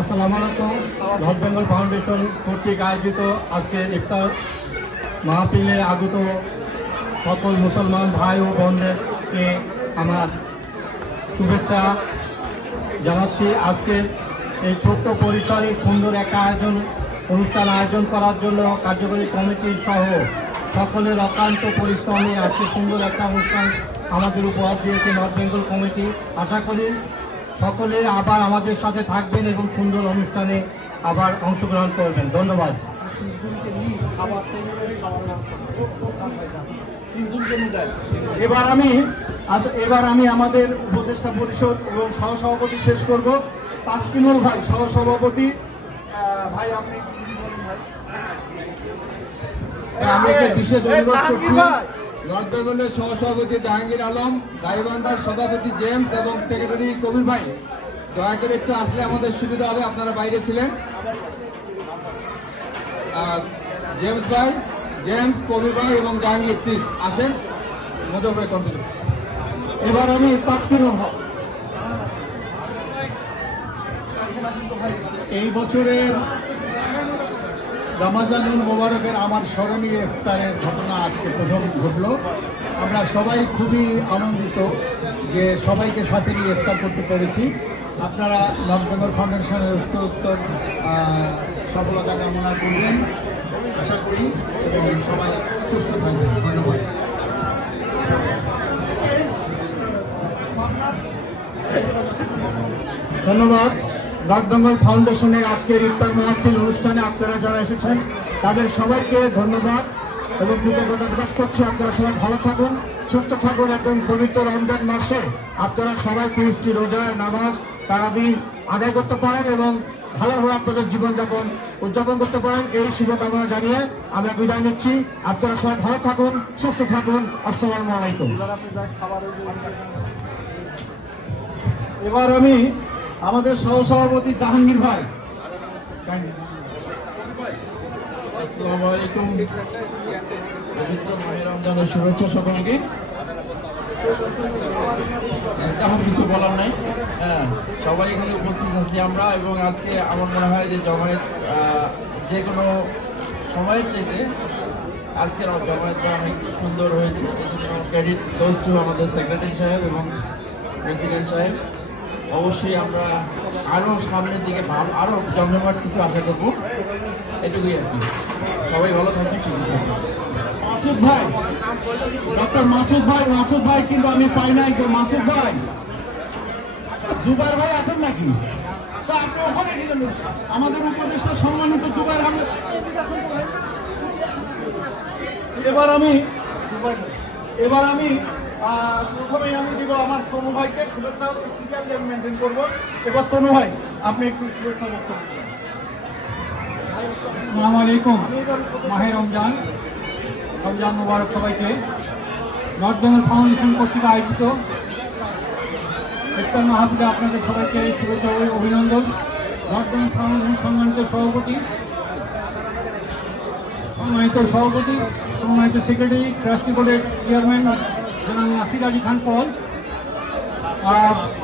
আসসালামু আলাইকুম। নর্থ বেঙ্গল ফাউন্ডেশন কর্তৃক আয়োজিত আজকের ইফতার মাহফিলে আগত সকল মুসলমান ভাই ও বোনদেরকে আমার শুভেচ্ছা জানাচ্ছি। আজকে এই ছোট্ট পরিসরে সুন্দর একটা অনুষ্ঠান আয়োজন করার জন্য কার্যকরী কমিটি সহ সকলের অক্লান্ত পরিশ্রমে আজকে সুন্দর একটা অনুষ্ঠান আমাদের উপহার দিয়েছে নর্থ বেঙ্গল কমিটি। আশা করি সকলে আবার আমাদের সাথে থাকবেন এবং সুন্দর অনুষ্ঠানে আবার অংশগ্রহণ করবেন। ধন্যবাদ। এবার আমি আমাদের উপদেষ্টা পরিষদ এবং সহসভাপতি শেষ করব। তাসকিনুল ভাই সহসভাপতি। ভাই আপনি আমি একটি বিশেষ অনুরোধ করছি নর্থ বেঙ্গলের সহসভাপতি জাহাঙ্গীর আলম, গাইবান্ধার সভাপতি জেমস এবং সেক্রেটারি কবির ভাই দয়া করে একটু আসলে আমাদের সুবিধা হবে। আপনারা বাইরে ছিলেন। জেমস কবির ভাই এবং জাহাঙ্গীর প্লিজ আসেন। মধ্যে কন্টিনিউ। এবার আমি তাসকিনুল হক। এই বছরের রমাজানুল মোবারকের আমার স্মরণীয় ইফতারের ঘটনা আজকে প্রথম ঘটল। আমরা সবাই খুবই আনন্দিত যে সবাইকে সাথে নিয়ে ইফতার করতে পেরেছি। আপনারা নর্থ বেঙ্গল ফাউন্ডেশনের উত্তর সফলতা কামনা করবেন আশা করি এবং সবাই সুস্থ থাকবেন। ধন্যবাদ। ধন্যবাদ। নর্থ বেঙ্গল ফাউন্ডেশনের আজকের ইফতার মাহফিল অনুষ্ঠানে আপনারা যারা এসেছেন তাদের সবাইকে ধন্যবাদ এবং কৃতজ্ঞতা প্রকাশ করছি। আপনারা সবাই ভালো থাকুন, সুস্থ থাকুন এবং পবিত্র রমজান মাসে আপনারা সবাই 30টি রোজার নামাজ তারাবি আদায় করতে পারেন এবং ভালোভাবে আপনাদের জীবনযাপন উদযাপন করতে পারেন এই শুভকামনা জানিয়ে আমরা বিদায় নিচ্ছি। আপনারা সবাই ভালো থাকুন, সুস্থ থাকুন। আসসালামু আলাইকুম। এবার আমি আমাদের সহসভাপতি জাহাঙ্গীর ভাই। আসসালামু আলাইকুম। পবিত্র মাহে রমজানের শুভেচ্ছা সকলকে। তেমন কিছু বলার নাই। হ্যাঁ, সবাই এখানে উপস্থিত আছি আমরা এবং আজকে আমার মনে হয় যে জমায়েত যে কোনো সময়ের চাইতে আজকের জমায়েতটা অনেক সুন্দর হয়েছে। এজন্য ক্রেডিট গোজ টু আমাদের সেক্রেটারি সাহেব এবং প্রেসিডেন্ট সাহেব। অবশ্যই আমরা আরও সামনের দিকে আরও জমজমাট কিছু আশা করবো। এটুকুই আর কি। সবাই ভালো থাকবেন, সুস্থ থাকবেন। মাসুদ ভাই, ডক্টর মাসুদ ভাই কিন্তু আমি পাই নাই। মাসুদ ভাই, জুবাইর ভাই আছেন নাকি? আপনি ওখানে আমাদের উপদেষ্টা সম্মানিত জুবাইর আহমেদ। এবার আমি প্রথমেই আমি দিব আমার তনু ভাইকে শুভেচ্ছা মেনটেন করবো। এবার তনু ভাই আপনি একটু শুভেচ্ছা বক্তব্য। আসসালামু আলাইকুম। মাহে রমজান মুবারক সবাইকে। নর্থ বেঙ্গল ফাউন্ডেশন কর্তৃক আয়োজিত ইফতার মাহফিলে আপনাদের সবাইকে শুভেচ্ছা ও অভিনন্দন। নর্থ বেঙ্গল ফাউন্ডেশন সম্মানিত সভাপতি সম্মানিত সভাপতি, সম্মানিত সেক্রেটারি, ট্রাস্টি বোর্ডের চেয়ারম্যান জনাব নাসির আলী খান পল,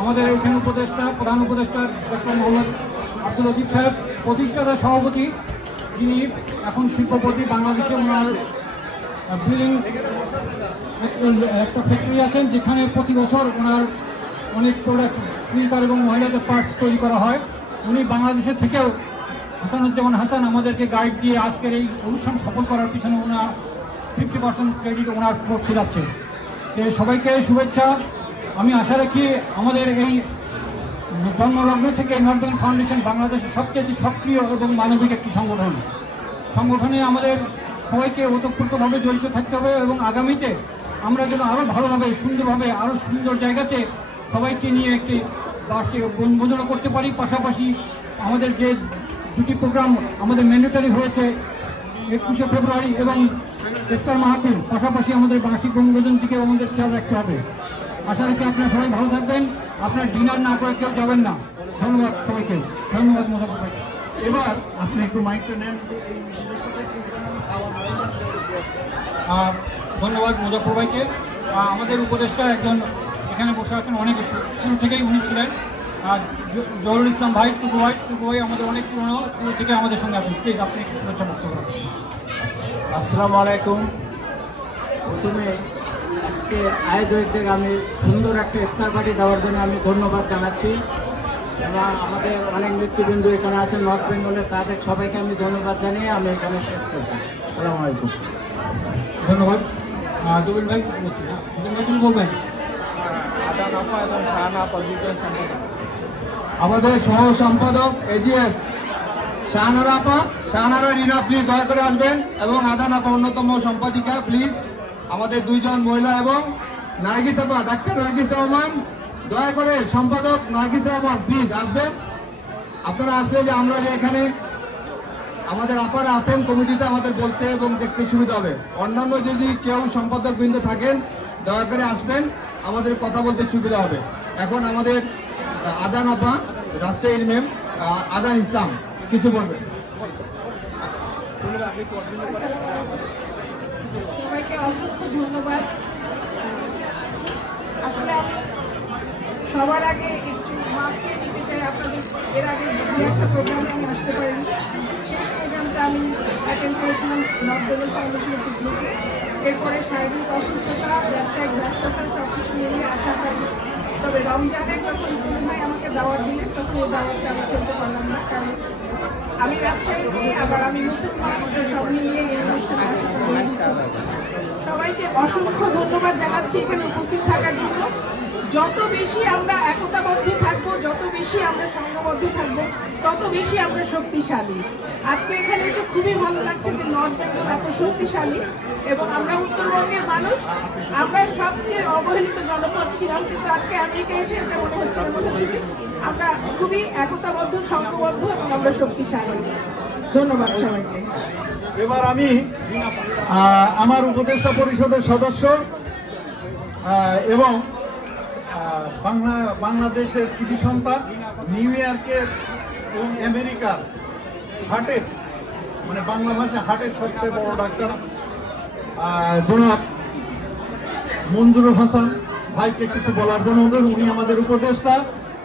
আমাদের এখানে উপদেষ্টা, প্রধান উপদেষ্টা ডক্টর মোহাম্মদ আব্দুল লতিফ সাহেব, প্রতিষ্ঠাতা সভাপতি যিনি এখন শিল্পপতি বাংলাদেশে, ওনার বিল্ডিং একটা ফ্যাক্টরি আছেন যেখানে প্রতি বছর ওনার অনেক প্রোডাক্ট, স্নিকার এবং মহিলাদের পার্টস তৈরি করা হয়। উনি বাংলাদেশের থেকেও হাসানুজ্জামান হাসান আমাদেরকে গাইড দিয়ে আজকের এই অনুষ্ঠান সফল করার পিছনে ওনার 50% ক্রেডিট ওনার করতে যাচ্ছে। সবাইকে শুভেচ্ছা। আমি আশা রাখি আমাদের এই জন্মলগ্ন থেকে নর্থ বেঙ্গল ফাউন্ডেশন বাংলাদেশের সবচেয়ে সক্রিয় এবং মানবিক একটি সংগঠনে আমাদের সবাইকে ওতপ্রোতভাবে জড়িত থাকতে হবে এবং আগামীতে আমরা যেন আরও ভালোভাবে, সুন্দরভাবে, আরও সুন্দর জায়গাতে সবাইকে নিয়ে একটি বার্ষিক বনভোজনও করতে পারি। পাশাপাশি আমাদের যে দুটি প্রোগ্রাম আমাদের ম্যান্ডেটরি হয়েছে 21শে ফেব্রুয়ারি এবং ইফতার মাহফিল, পাশাপাশি আমাদের বার্ষিক বনভোজন দিকেও আমাদের খেয়াল রাখতে হবে। আশা রাখি আপনারা সবাই ভালো থাকবেন, আপনার ডিনার না করে কেউ যাবেন না। ধন্যবাদ সবাইকে। ধন্যবাদ মোজাফফর ভাই। এবার আপনি একটু মাইকটা নেন। ধন্যবাদ মোজাফফর ভাইকে। আমাদের উপদেষ্টা একজন এখানে বসে আছেন, অনেক শুরু থেকেই উনি ছিলেন, জহুরুল ইসলাম ভাই, টুকু ভাই আমাদের অনেক পুরনো, শুরু থেকে আমাদের সঙ্গে আছেন। প্লিজ আপনি একটু শুভেচ্ছা বক্তব্য রাখুন। আসসালামু আলাইকুম। প্রথমে আজকে আয়োজকদের আমি সুন্দর একটা ইফতার পার্টি দেওয়ার জন্য আমি ধন্যবাদ জানাচ্ছি এবং আমাদের অনেক নেতৃবৃন্দ এখানে আছেন নর্থ বেঙ্গলের, তাদের সবাইকে আমি ধন্যবাদ জানিয়ে আমি এখানে শেষ করছি। আসসালামু আলাইকুম। ধন্যবাদ। দুবিন ভাই বলছি, তুমি বলবেন। আমাদের সহ সম্পাদক এজিএস শাহনারা আপা, শাহনারা রিনা প্লিজ দয়া করে আসবেন, এবং আদান আপা অন্যতম সম্পাদিকা প্লিজ। আমাদের দুইজন মহিলা এবং নার্গিস আপা, ডাক্তার নার্গিস রহমান, দয়া করে সম্পাদক নার্গিস রহমান প্লিজ আসবেন। আপনারা আসলে যে আমরা যে এখানে আমাদের আপারা আছেন কমিটিতে, আমাদের বলতে এবং দেখতে সুবিধা হবে। অন্যান্য যদি কেউ সম্পাদক বৃন্দ থাকেন দয়া করে আসবেন, আমাদের কথা বলতে সুবিধা হবে। এখন আমাদের আদান আপা, রাজশাহীর মেম আদান ইসলাম কিছু বলবেন। সবাইকে অসংখ্য ধন্যবাদ। আসলে আমি সবার আগে একটু মাপ চেয়ে নিতে চাই আপনাদের। এর আগে একটা প্রোগ্রামে আমি আসতে পারিনি, শেষ প্রোগ্রামটা আমি অ্যাটেন্ড করেছিলাম নর্থ বেঙ্গল ফাউন্ডেশনের পিকনিকে। এরপরে শারীরিক অসুস্থতা, ব্যবসায়িক ব্যস্ততা সব কিছু মিলিয়ে আসা হয়নি। তবে রমজানে যখন তুমি ভাই আমাকে দাওয়াত দিলেন তখন এই দাওয়াতটা আমি খেলতে পারলাম না, কারণ আমি ব্যবসায়ী নিয়ে, আবার আমি মুসলমান, সব মিলিয়ে এই অনুষ্ঠানে আসা হয়েছিল। সবাইকে অসংখ্য ধন্যবাদ জানাচ্ছি এখানে উপস্থিত থাকার জন্য। যত বেশি আমরা একতাবদ্ধ থাকবো, যত বেশি আমরা সংঘবদ্ধ থাকবো, তত বেশি আমরা শক্তিশালী। আজকে এখানে এসে খুবই ভালো লাগছে যে নর্থ বেঙ্গল এত শক্তিশালী, এবং আমরা উত্তরবঙ্গের মানুষ, আমরা সবচেয়ে অবহেলিত জনপদ ছিলাম, কিন্তু আজকে আমেরিকা এসে এটা মনে হচ্ছে যে আমরা খুবই একতাবদ্ধ, সংঘবদ্ধ এবং আমরা শক্তিশালী। ধন্যবাদ সবাইকে। এবার আমি আমার উপদেষ্টা পরিষদের সদস্য এবং বাংলাদেশের কৃতি সন্তান, নিউ ইয়র্কের এবং আমেরিকার হার্টের, মানে বাংলা ভাষা হার্টের সবচেয়ে বড় ডাক্তার জনাব মঞ্জুরুল হাসান ভাইকে কিছু বলার জন্য অনুরোধ। উনি আমাদের উপদেষ্টা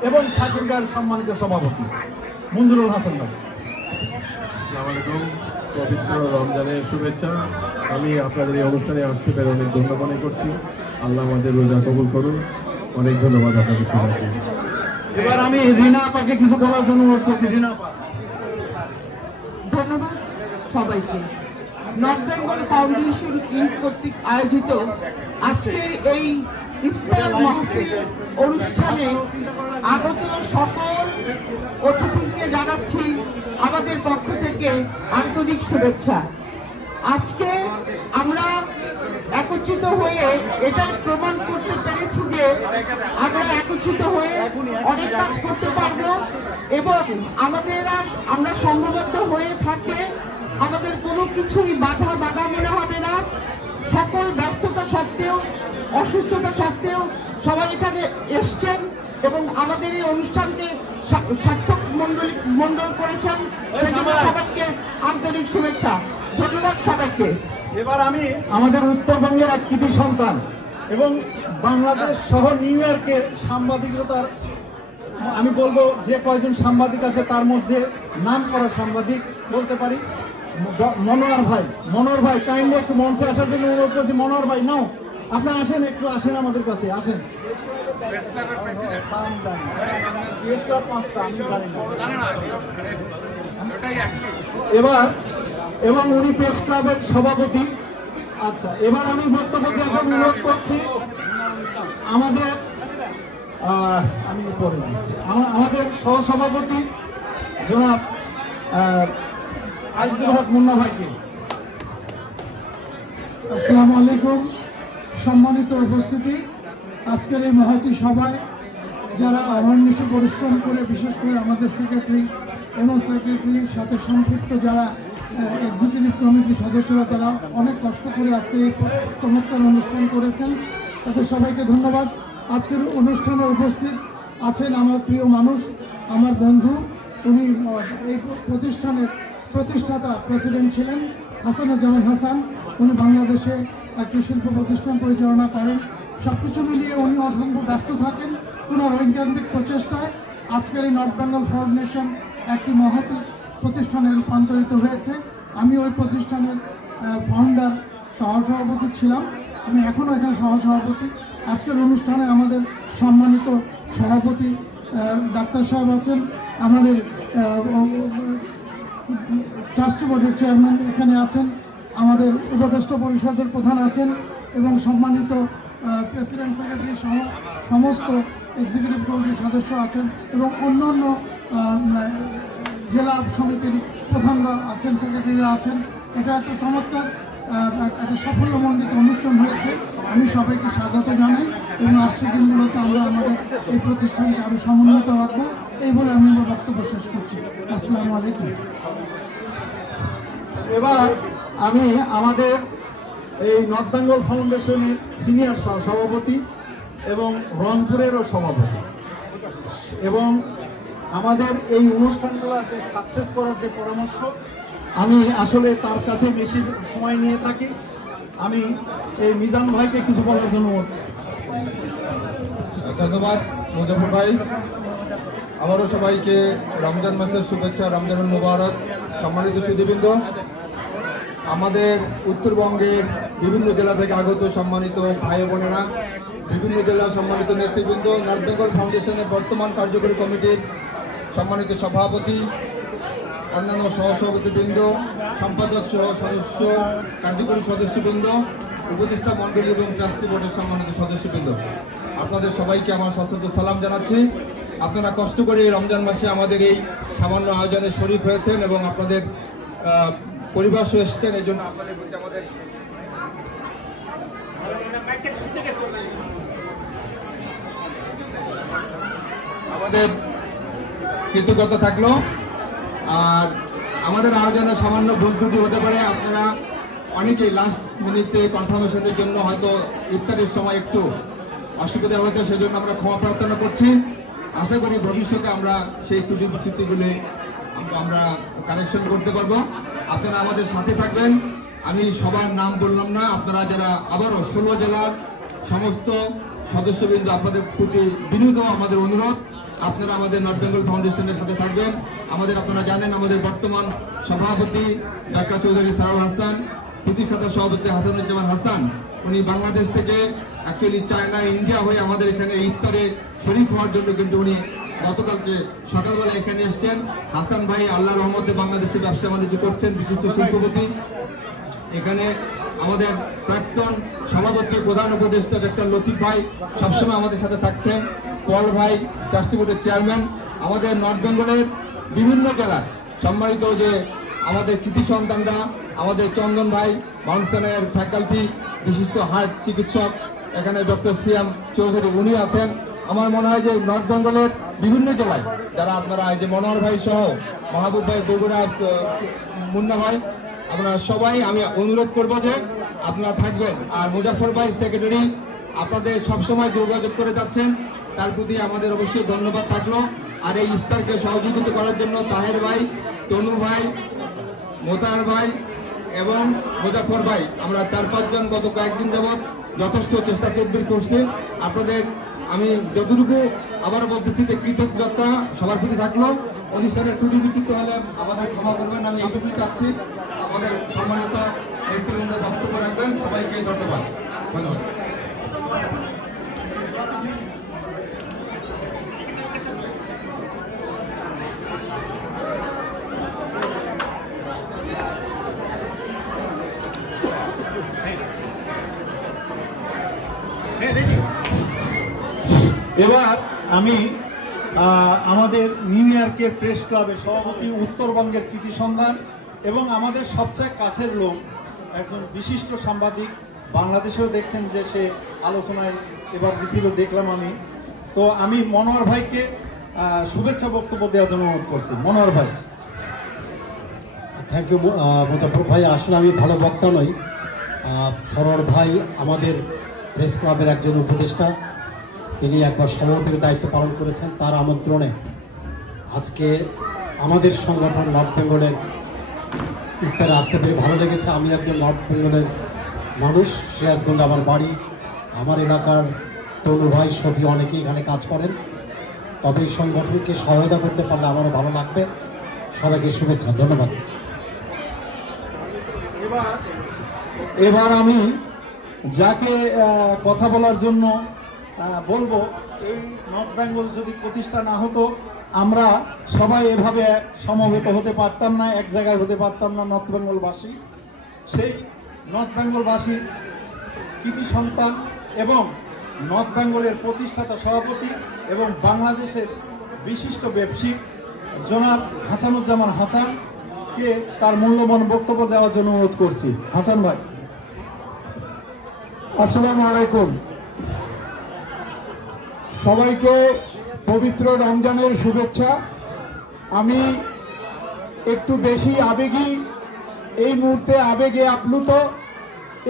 এবং ঠাকুরগাঁর সম্মানিত সভাপতি মঞ্জুরুল হাসান ভাই। আসসালামু আলাইকুম, পবিত্র রমজানের শুভেচ্ছা। আমি আপনাদের এই অনুষ্ঠানে আসতে পেরে অনেক ধন্য মনে করছি। আল্লাহ আমাদের রোজা কবুল করুন। অনেক ধন্যবাদ আপনাদের সবাইকে। এবার আমি রিনা আপাকে কিছু বলার জন্য অনুরোধ করছি। রিনা আপা। ধন্যবাদ সবাইকে। নর্থ বেঙ্গল ফাউন্ডেশন ইনক কর্তৃক আয়োজিত আজকের এই ইফতার মাহফিল অনুষ্ঠানে আগত সকল অতিথিকে জানাচ্ছি আমাদের পক্ষ থেকে আন্তরিক শুভেচ্ছা। আজকে আমরা একত্রিত হয়ে এটা প্রমাণ করতে পেরেছি যে আমরা একত্রিত হয়ে অনেক কাজ করতে পারবো, এবং আমরা সংঘবদ্ধ হয়ে থাকলে আমাদের কোনো কিছুই বাধা মনে হবে না। সকল ব্যস্ততা সত্ত্বেও, অসুস্থতা সত্ত্বেও সবাই এখানে এসছেন এবং আমাদের এই অনুষ্ঠানকে সার্থক মণ্ডল করেছেন। সবাইকে আন্তরিক শুভেচ্ছা। ধন্যবাদ সবাইকে। এবার আমি আমাদের উত্তরবঙ্গের এক কৃতি সন্তান এবং বাংলাদেশ সহ নিউ ইয়র্কে সাংবাদিকতার আমি বলবো যে কয়জন সাংবাদিক আছে তার মধ্যে নাম করা সাংবাদিক বলতে পারি মনোয়ার ভাই কাইন্ডলি একটু মঞ্চে আসার জন্য অনুরোধ করছি। মনোয়ার ভাই নাও আপনি আসেন, একটু আসেন আমাদের কাছে আসেন। এবার এবং উনি প্রেস ক্লাবের সভাপতি। আচ্ছা, এবার আমি বক্তব্য দেওয়ার অনুরোধ করছি আমাদের আমি পরে দিচ্ছি আমাদের সহসভাপতি জনাব আজিজুল হক মুন্না ভাইকে। আসসালামু আলাইকুম। সম্মানিত উপস্থিতি, আজকের এই মহতী সভায় যারা অহর্নিশ পরিশ্রম করে, বিশেষ করে আমাদের সেক্রেটারি এবং সেক্রেটারির সাথে সম্পৃক্ত যারা এক্সিকিউটিভ কমিটির সদস্যরা, তারা অনেক কষ্ট করে আজকের এই চমৎকার অনুষ্ঠান করেছেন, তাদের সবাইকে ধন্যবাদ। আজকের অনুষ্ঠানে উপস্থিত আছেন আমার প্রিয় মানুষ, আমার বন্ধু, উনি এই প্রতিষ্ঠানের প্রতিষ্ঠাতা প্রেসিডেন্ট ছিলেন হাসানুজ্জামান হাসান। উনি বাংলাদেশে একটি শিল্প প্রতিষ্ঠান পরিচালনা করেন। সব কিছু মিলিয়ে উনি অসংখ্য ব্যস্ত থাকেন। ওনার ঐকান্তিক প্রচেষ্টায় আজকের এই নর্থ বেঙ্গল ফাউন্ডেশন একটি মহতী প্রতিষ্ঠানে রূপান্তরিত হয়েছে। আমি ওই প্রতিষ্ঠানের ফাউন্ডার সহসভাপতি ছিলাম, আমি এখনও এখানে সহসভাপতি। আজকের অনুষ্ঠানে আমাদের সম্মানিত সভাপতি ডাক্তার সাহেব আছেন, আমাদের ট্রাস্টি বোর্ডের চেয়ারম্যান এখানে আছেন, আমাদের উপদেষ্টা পরিষদের প্রধান আছেন এবং সম্মানিত প্রেসিডেন্ট সেক্রেটারি সহ সমস্ত এক্সিকিউটিভ কমিটির সদস্য আছেন এবং অন্যান্য জেলা সমিতির প্রধানরা আছেন, সেক্রেটারিরা আছেন। এটা একটা চমৎকার একটা সাফল্যমণ্ডিত অনুষ্ঠান হয়েছে। আমি সবাইকে স্বাগত জানাই এবং আসছে দিনগুলোতে আমরা আমাদের এই প্রতিষ্ঠানকে আরও সমুন্নত রাখবো, এই বলে আমি আমার বক্তব্য শেষ করছি। আসসালামু আলাইকুম। এবার আমি আমাদের এই নর্থ বেঙ্গল ফাউন্ডেশনের সিনিয়র সভাপতি এবং রংপুরেরও সভাপতি এবং আমাদের এই অনুষ্ঠানগুলো যে সাকসেস করার যে পরামর্শ, আমি আসলে তার কাছে বেশি সময় নিয়ে থাকি। আমি এই মিজান ভাইকে কিছু বলার জন্য ধন্যবাদ মুজাফর ভাই। আবারও সবাইকে রমজান মাসের শুভেচ্ছা, রমজানুল মুবারক। সম্মানিত সুধীবৃন্দ, আমাদের উত্তরবঙ্গের বিভিন্ন জেলা থেকে আগত সম্মানিত ভাই বোনেরা, বিভিন্ন জেলার সম্মানিত নেতৃবৃন্দ, নর্থ বেঙ্গল ফাউন্ডেশনের বর্তমান কার্যকরী কমিটির সম্মানিত সভাপতি, অন্যান্য সহসভাপতিবৃন্দ, সম্পাদক সহ সদস্য, কার্যকরী সদস্যবৃন্দ, উপদেষ্টা মণ্ডলী এবং ট্রাস্টি বোর্ডের সম্মানিত সদস্যবৃন্দ, আপনাদের সবাইকে আমার সশ্রদ্ধ সালাম জানাচ্ছি। আপনারা কষ্ট করে এই রমজান মাসে আমাদের এই সামান্য আয়োজনে শরীক হয়েছেন এবং আপনাদের পরিবার সহ এসেছেন, এই জন্য আপনাদের প্রতি আমাদের কৃতজ্ঞতা থাকলো। আর আমাদের আয়োজনে সামান্য ভুল ত্রুটি হতে পারে, আপনারা অনেকেই লাস্ট মিনিটে কনফার্মেশনের জন্য হয়তো ইফতারের সময় একটু অসুবিধা হয়েছে, সেজন্য আমরা ক্ষমা প্রার্থনা করছি। আশা করি ভবিষ্যতে আমরা সেই ত্রুটি বিচ্যুতিগুলি আমরা কারেকশন করতে পারবো। আপনারা আমাদের সাথে থাকবেন। আমি সবার নাম বললাম না, আপনারা যারা আবারও 16 জেলার সমস্ত সদস্যবৃন্দ, আপনাদের প্রতি বিনীত আমাদের অনুরোধ, আপনারা আমাদের নর্থ বেঙ্গল ফাউন্ডেশনের সাথে থাকবেন। আপনারা জানেন আমাদের বর্তমান সভাপতি ডাক্তার চৌধুরী সারোয়ার হাসান, প্রতিষ্ঠাতা সভাপতি হাসানুজ্জামান হাসান, উনি বাংলাদেশ থেকে অ্যাকচুয়ালি চায়না, ইন্ডিয়া হয়ে আমাদের এখানে ইফতারে শরীক হওয়ার জন্য কিন্তু উনি গতকালকে সকালবেলা এখানে এসছেন। হাসান ভাই আল্লাহর রহমতে বাংলাদেশে ব্যবসা বাণিজ্য করছেন, বিশিষ্ট শিল্পপতি। এখানে আমাদের প্রাক্তন সভাপতি, প্রধান উপদেষ্টা ডাক্তার লতিফ ভাই সবসময় আমাদের সাথে থাকছেন। পল ভাই ট্রাস্টি বোর্ডের চেয়ারম্যান। আমাদের নর্থ বেঙ্গলের বিভিন্ন জেলার সম্মানিত যে আমাদের কৃতি সন্তানরা, আমাদের চন্দন ভাই মাউন্টেনের ফ্যাকাল্টি, বিশিষ্ট হার্ট চিকিৎসক, এখানে ডক্টর সিএম চৌধুরী উনি আছেন। আমার মনে হয় যে নর্থ বেঙ্গলের বিভিন্ন জেলায় যারা আপনারা এই যে মনোহর ভাই সহ মাহবুব ভাই, বগুড়া, মুন্না ভাই, আপনারা সবাই আমি অনুরোধ করব যে আপনারা থাকবেন। আর মুজাফর ভাই সেক্রেটারি আপনাদের সবসময় যোগাযোগ করে যাচ্ছেন, তার প্রতি আমাদের অবশ্যই ধন্যবাদ থাকলো। আর এই ইফতারকে সহযোগিতা করার জন্য তাহের ভাই, তনু ভাই, মোতাহার ভাই, এবং মুজাফর ভাই আমরা 4-5 জন গত কয়েকদিন যাবৎ যথেষ্ট চেষ্টা তদবির করছি। আপনাদের আমি যতটুকু আবারও বলতেছি যে কৃতজ্ঞতা সবার প্রতি থাকলো। অনুষ্ঠানের ত্রুটি বিচিত্র হলে আমাদের ক্ষমা করবেন, আমি এইটুকুই চাচ্ছি। আমাদের সম্মানিত নেতৃবৃন্দ বক্তব্য রাখবেন। সবাইকে ধন্যবাদ। এবার আমি আমাদের নিউ ইয়র্কের প্রেস ক্লাবের সভাপতি, উত্তরবঙ্গের কৃতি সন্ধান এবং আমাদের সবচেয়ে কাছের লোক, একজন বিশিষ্ট সাংবাদিক, বাংলাদেশেও দেখছেন যে সে আলোচনায় এবার দিছিল দেখলাম আমি। তো আমি মনোয়ার ভাইকে শুভেচ্ছা বক্তব্য দেওয়ার জন্য অনুরোধ করছি। মনোয়ার ভাই। থ্যাংক ইউ মুজাফর ভাই। আসলে আমি ভালো বক্তা নই। সরোয়ার ভাই আমাদের প্রেস ক্লাবের একজন উপদেষ্টা, তিনি একবার সভাপতির দায়িত্ব পালন করেছেন। তার আমন্ত্রণে আজকে আমাদের সংগঠন নর্থ বেঙ্গলের ইফতারে আসতে পেরে ভালো লেগেছে। আমি একজন নর্থ বেঙ্গলের মানুষ, সিরাজগঞ্জ আমার বাড়ি। আমার এলাকার তনু ভাই, সবই অনেকেই এখানে কাজ করেন। তবে এই সংগঠনকে সহায়তা করতে পারলে আমারও ভালো লাগবে। সবাইকে শুভেচ্ছা, ধন্যবাদ। এবার আমি যাকে কথা বলার জন্য বলবো, এই নর্থ বেঙ্গল যদি প্রতিষ্ঠা না হতো আমরা সবাই এভাবে সমবেত হতে পারতাম না, এক জায়গায় হতে পারতাম না নর্থ বেঙ্গলবাসী। সেই নর্থ বেঙ্গলবাসীর কৃতি সন্তান এবং নর্থ বেঙ্গলের প্রতিষ্ঠাতা সভাপতি এবং বাংলাদেশের বিশিষ্ট ব্যবসায়িক জনাব হাসানুজ্জামান হাসানকে তার মূল্যবান বক্তব্য দেওয়ার জন্য অনুরোধ করছি। হাসান ভাই। আসসালামু আলাইকুম। সবাইকে পবিত্র রমজানের শুভেচ্ছা। আমি একটু বেশি আবেগী, এই মুহূর্তে আবেগে আপ্লুত।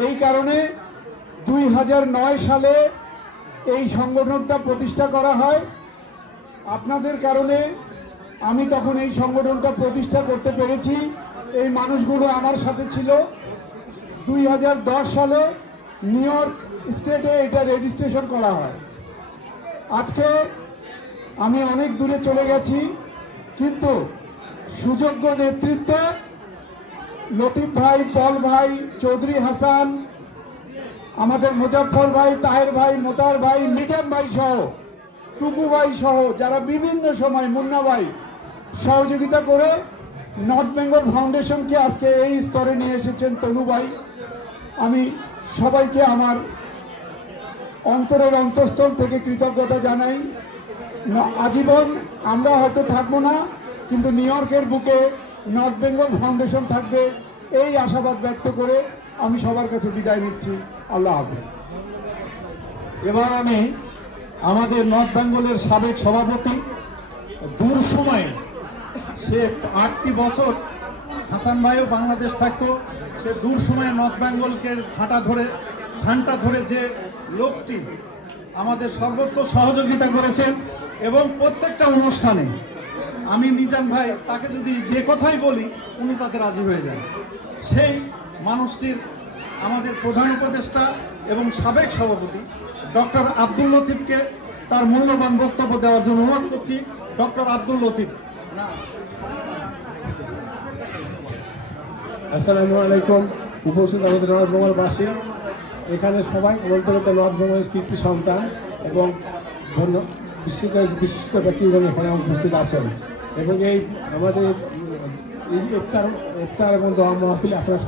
এই কারণে 2009 সালে এই সংগঠনটা প্রতিষ্ঠা করা হয়। আপনাদের কারণে আমি তখন এই সংগঠনটা প্রতিষ্ঠা করতে পেরেছি। এই মানুষগুলো আমার সাথে ছিল। 2010 সালে নিউ ইয়র্ক স্টেটে এটা রেজিস্ট্রেশন করা হয়। আজকে আমি অনেক দূরে চলে গেছি, কিন্তু সুযোগ্য নেতৃত্বে লতিফ ভাই, পল ভাই, চৌধুরী হাসান, আমাদের মুজাফর ভাই, তাহের ভাই, মোতার ভাই, মিজান ভাই সহ, টুকু ভাই সহ যারা বিভিন্ন সময়, মুন্না ভাই সহযোগিতা করে নর্থ বেঙ্গল ফাউন্ডেশনকে আজকে এই স্তরে নিয়ে এসেছেন তনু ভাই। আমি সবাইকে আমার অন্তরের অন্তঃস্থল থেকে কৃতজ্ঞতা জানাই। আজীবন আমরা হয়তো থাকবো না, কিন্তু নিউ ইয়র্কের বুকে নর্থ বেঙ্গল ফাউন্ডেশন থাকবে, এই আশাবাদ ব্যক্ত করে আমি সবার কাছে বিদায় নিচ্ছি। আল্লাহ হাফেজ। এবার আমি আমাদের নর্থ বেঙ্গলের সাবেক সভাপতি, দূর সময়ে সে 8টি বছর হাসান ভাইও বাংলাদেশ থাকতো, সে দূর সময়ে নর্থ বেঙ্গলকে ঝান্টা ধরে যে লোকটি আমাদের সর্বত্র সহযোগিতা করেছেন এবং প্রত্যেকটা অনুষ্ঠানে আমি মিজান ভাই তাকে যদি যে কথাই বলি উনি তাতে রাজি হয়ে যান। সেই মানুষটির আমাদের প্রধান উপদেষ্টা এবং সাবেক সভাপতি ডক্টর আব্দুল লতিফকে তার মূল্যবান বক্তব্য দেওয়ার জন্য অনুরোধ করছি। ডক্টর আব্দুল লতিফ। আসসালামু আলাইকুম। উপস্থিত আমাদের নর্থ বেঙ্গলবাসী, এখানে সবাই বলতে বলতে নর্থ বেঙ্গলের কৃতি সন্তান এবং বিশিষ্ট ব্যক্তিগণ এখানে উপস্থিত আছেন এবং এই আমাদের এই ইফতার এবং দোয়া মাহফিলে আপনারা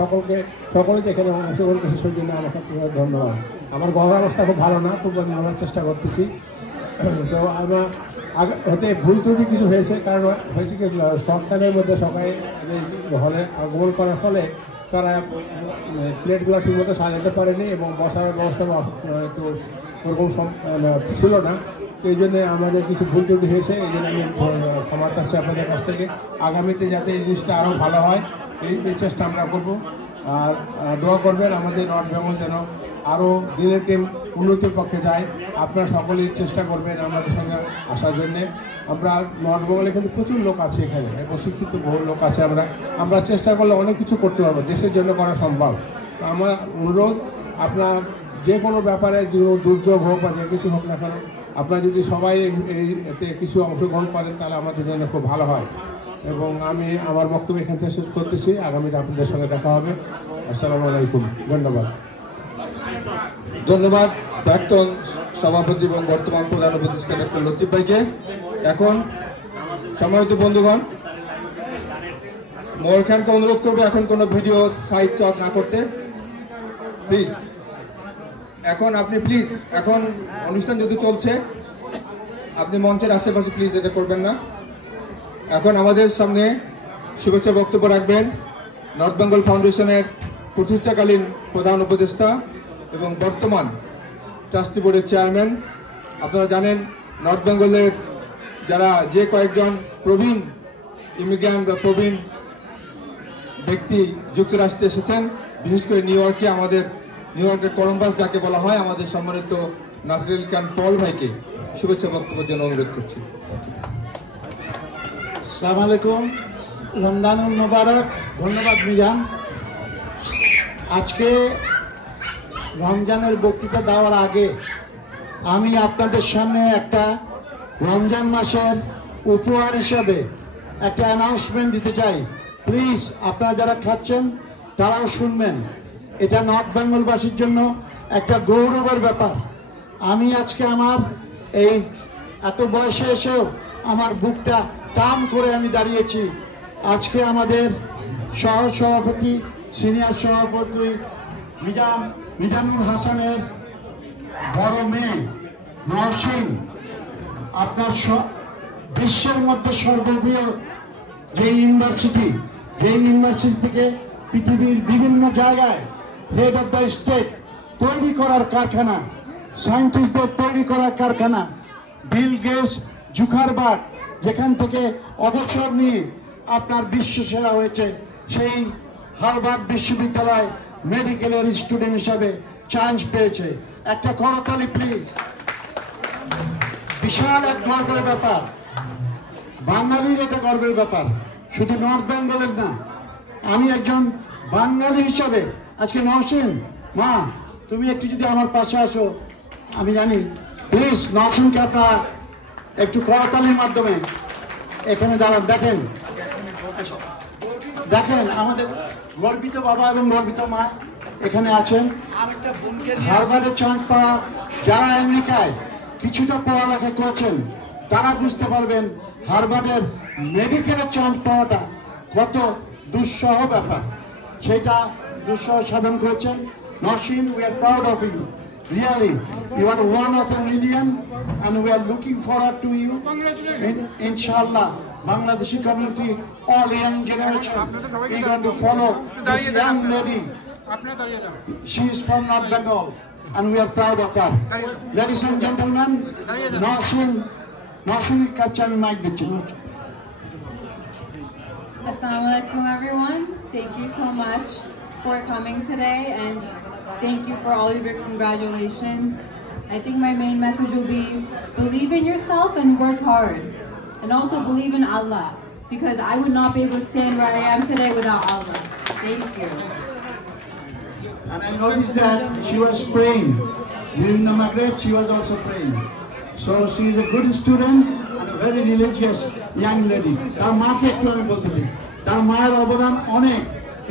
সকলে এখানে অংশগ্রহণ করছে, সেই জন্য আমাকে ধন্যবাদ। আমার গলার অবস্থা খুব ভালো না, তবু আমি বলার চেষ্টা করতেছি। তো আমার হতে ভুল ত্রুটি কিছু হয়েছে, কারণ হয়েছে কি সরকারের মধ্যে সবাই হলে আগমন করার ফলে তারা প্লেটগুলো ঠিকমতো সাজাতে পারেনি এবং বসার ব্যবস্থা একটু ওরকম ছিল না। এই জন্যে আমাদের কিছু ভুল ত্রুটি হয়েছে, এই জন্য আমি ক্ষমা চাচ্ছি আপনাদের কাছ থেকে। আগামীতে যাতে এই জিনিসটা আরও ভালো হয় এই চেষ্টা আমরা করব। আর দোয়া করবেন আমাদের নর্থ বেঙ্গল যেন আরও দিনের দিন উন্নতির পক্ষে যায়। আপনারা সকলেই চেষ্টা করবেন আমাদের সঙ্গে আসার জন্যে। আমরা নর্থ বেঙ্গলে কিন্তু প্রচুর লোক আছে এখানে এবং শিক্ষিত বহু লোক আছে। আমরা চেষ্টা করলে অনেক কিছু করতে পারবো, দেশের জন্য করা সম্ভব। তো আমার অনুরোধ, আপনার যে কোনো ব্যাপারে যে দুর্যোগ হোক বা যে কিছু হোক না কেন, আপনারা যদি সবাই এতে কিছু অংশগ্রহণ করেন তাহলে আমাদের জন্য খুব ভালো হয়। এবং আমি আমার বক্তব্য এখান থেকে শেষ করতেছি। আগামীতে আপনাদের সঙ্গে দেখা হবে। আসসালামু আলাইকুম। ধন্যবাদ। ধন্যবাদ প্রাক্তন সভাপতি এবং বর্তমান প্রধান উপদেষ্টা ডক্টর লতিফ ভাইকে। এখন সম্মানিত বন্ধুগণ, মোর খানকে অনুরোধ করবো এখন কোনো ভিডিও সাইড টক না করতে, প্লিজ। এখন আপনি প্লিজ, এখন অনুষ্ঠান যদি চলছে আপনি মঞ্চের আশেপাশে প্লিজ এটা করবেন না। এখন আমাদের সামনে শুভেচ্ছা বক্তব্য রাখবেন নর্থ বেঙ্গল ফাউন্ডেশনের প্রতিষ্ঠাকালীন প্রধান উপদেষ্টা এবং বর্তমান ট্রাস্টি বোর্ডের চেয়ারম্যান। আপনারা জানেন নর্থ বেঙ্গলের যারা যে কয়েকজন প্রবীণ ইমিগ্রান্ট বা প্রবীণ ব্যক্তি যুক্তরাষ্ট্রে এসেছেন, বিশেষ করে নিউ ইয়র্কের কলম্বাস যাকে বলা হয়, আমাদের সম্মানিত নাসিরুল খান পল ভাইকে শুভেচ্ছা বক্তব্যের জন্য অনুরোধ করছি। আসসালামু আলাইকুম, রমজানুল মোবারক। ধন্যবাদ মিজান। আজকে রমজানের বক্তৃতা দেওয়ার আগে আমি আপনাদের সামনে একটা রমজান মাসের উপহার হিসাবে একটা অ্যানাউন্সমেন্ট দিতে চাই। প্লিজ আপনারা যারা খাচ্ছেন তারাও শুনবেন। এটা নর্থ বেঙ্গলবাসীর জন্য একটা গৌরবের ব্যাপার। আমি আজকে আমার এই এত বয়সে এসেও আমার বুকটা টান করে আমি দাঁড়িয়েছি। আজকে আমাদের সহ সভাপতি সিনিয়র সভাপতি মিজানুর হাসানের বড় মেয়ে নরসিং, আপনার বিশ্বের মধ্যে সর্ববৃহৎ যে ইউনিভার্সিটি থেকে পৃথিবীর বিভিন্ন জায়গায় হেড অফ দ্য স্টেট তৈরি করার কারখানা, সায়েন্টিস্টদের তৈরি করার কারখানা, বিল গেটস, জুকারবার্গ যেখান থেকে অবসর নিয়ে আপনার বিশ্বসেরা হয়েছে, সেই হার্ভার্ড বিশ্ববিদ্যালয় মেডিকেলের স্টুডেন্ট হিসাবে চান্স পেয়েছে। একটা করতালি প্লিজ। বিশাল এক গর্বের ব্যাপার, বাঙালির এটা গর্বের ব্যাপার, শুধু নর্থ বেঙ্গলের না। আমি একজন বাঙালি হিসাবে আজকে নরসিং মা, তুমি একটু যদি আমার পাশে আসো, আমি জানি প্লিজ নরসিংকে আপনারা একটু করতালির মাধ্যমে এখানে দাঁড়ান। দেখেন আমাদের গর্বিত বাবা এবং গর্বিত মা এখানে আছেন। হার্ভার্ডের চান্স পাওয়া যারা আমেরিকায় কিছুটা পড়ালেখা করেছেন তারা বুঝতে পারবেন হার্ভার্ডের মেডিকেলের চান্স পাওয়াটা কত দুঃসহ ব্যাপার। সেটা দুঃসহ সাধন করেছেন। Narsingh, we are proud of you. Really, you are one of a million and we are looking forward to you. Inshallah, Bangladeshi community, all young generation, we are going to follow this young lady. She is from North Bengal and we are proud of her. Ladies and gentlemen, Nashim capture mic দিচ্ছি। Assalamu alaikum everyone. Thank you so much for coming today and thank you for all of your congratulations. I think my main message will be believe in yourself and work hard. And also believe in Allah, because I would not be able to stand where I am today without Allah. Thank you. And I noticed that she was praying. During the Maghrib, she was also praying. So she is a good student and a very religious young lady. তার মাকে একটু আমি বলতে চাই, তার মায়ের অবদান অনেক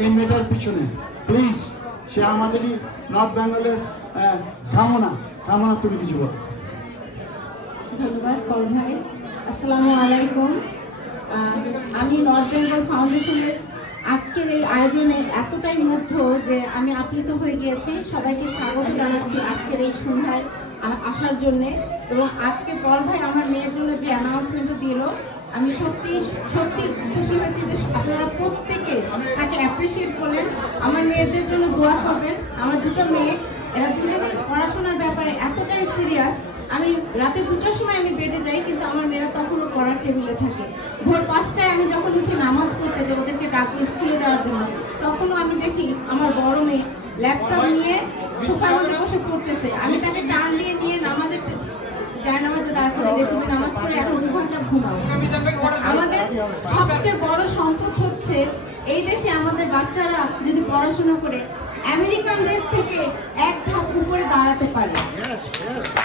এই মেয়েটার পিছনে। প্লিজ, সে আমাদেরই নর্থ বেঙ্গলের কামনা তুমি কিছু বলো। ধন্যবাদ পল ভাই। আসসালামু আলাইকুম। আমি নর্থ বেঙ্গল ফাউন্ডেশনের আজকের এই আয়োজনে এতটাই মুগ্ধ যে আমি আপ্লুত হয়ে গিয়েছি। সবাইকে স্বাগত জানাচ্ছি আজকের এই সন্ধ্যায় আসার জন্যে। এবং আজকে পল ভাই আমার মেয়ের জন্য যে অ্যানাউন্সমেন্টটা দিল, আমি সত্যি খুশি হয়েছি যে আপনারা প্রত্যেকে তাকে অ্যাপ্রিসিয়েট করলেন। আমার মেয়েদের জন্য দোয়া করবেন। আমার দুটো মেয়ে, এরা দুজনে পড়াশোনার ব্যাপারে এতটাই সিরিয়াস। আমি রাতে 2টার সময় আমি বেডে যাই, কিন্তু আমার মেয়েরা তখনও পড়ার টেবিলে থাকে। ভোর 5টায় আমি যখন উঠি নামাজ পড়তে যে ওদেরকে ডাকি স্কুলে যাওয়ার জন্য, তখনও আমি দেখি আমার বড় মেয়ে ল্যাপটপ নিয়ে সোফার মধ্যে বসে পড়তেছে, আমি তাকে টান দিয়ে নিয়ে নামাজে দাঁড় করে দিয়ে তুমি নামাজ পড়ে এখন 2 ঘন্টা ঘুমাও। আমাদের সবচেয়ে বড় সম্পদ হচ্ছে এই দেশে আমাদের বাচ্চারা যদি পড়াশোনা করে আমেরিকানদের থেকে এক ধাপ উপরে দাঁড়াতে পারে।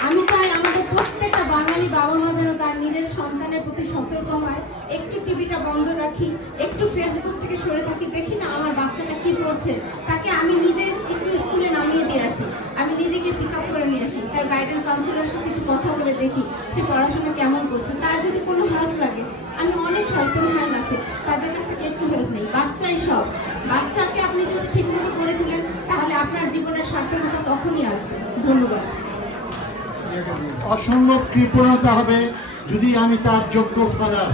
আমি চাই আমাদের প্রত্যেকটা বাঙালি বাবা মা যেন তার নিজের সন্তানের প্রতি সতর্ক হয়, একটু টিভিটা বন্ধ রাখি, একটু ফেসবুক থেকে সরে থাকি, দেখি না আমার বাচ্চাটা কি পড়ছে, তাকে আমি নিজে একটু স্কুলে নামিয়ে দিয়ে আসি, আমি নিজেকে পিক আপ করে নিয়ে আসি, তার গাইডেন্স কাউন্সিলরের সাথে একটু কথা বলে দেখি সে পড়াশোনা কেমন করছে। তার যদি কোনো হেল্প লাগে, আমি অনেক হেল্পের হ্যান্ড আছে, তাদের কাছ থেকে একটু হেল্প নেই। বাচ্চাই সব, বাচ্চাকে আপনি যদি ঠিকমতো করে দিলেন তাহলে আপনার জীবনের সার্থকতা তখনই আসবে। ধন্যবাদ। অসম্ভব কৃপণতা হবে যদি আমি তার যোগ্য ফাদার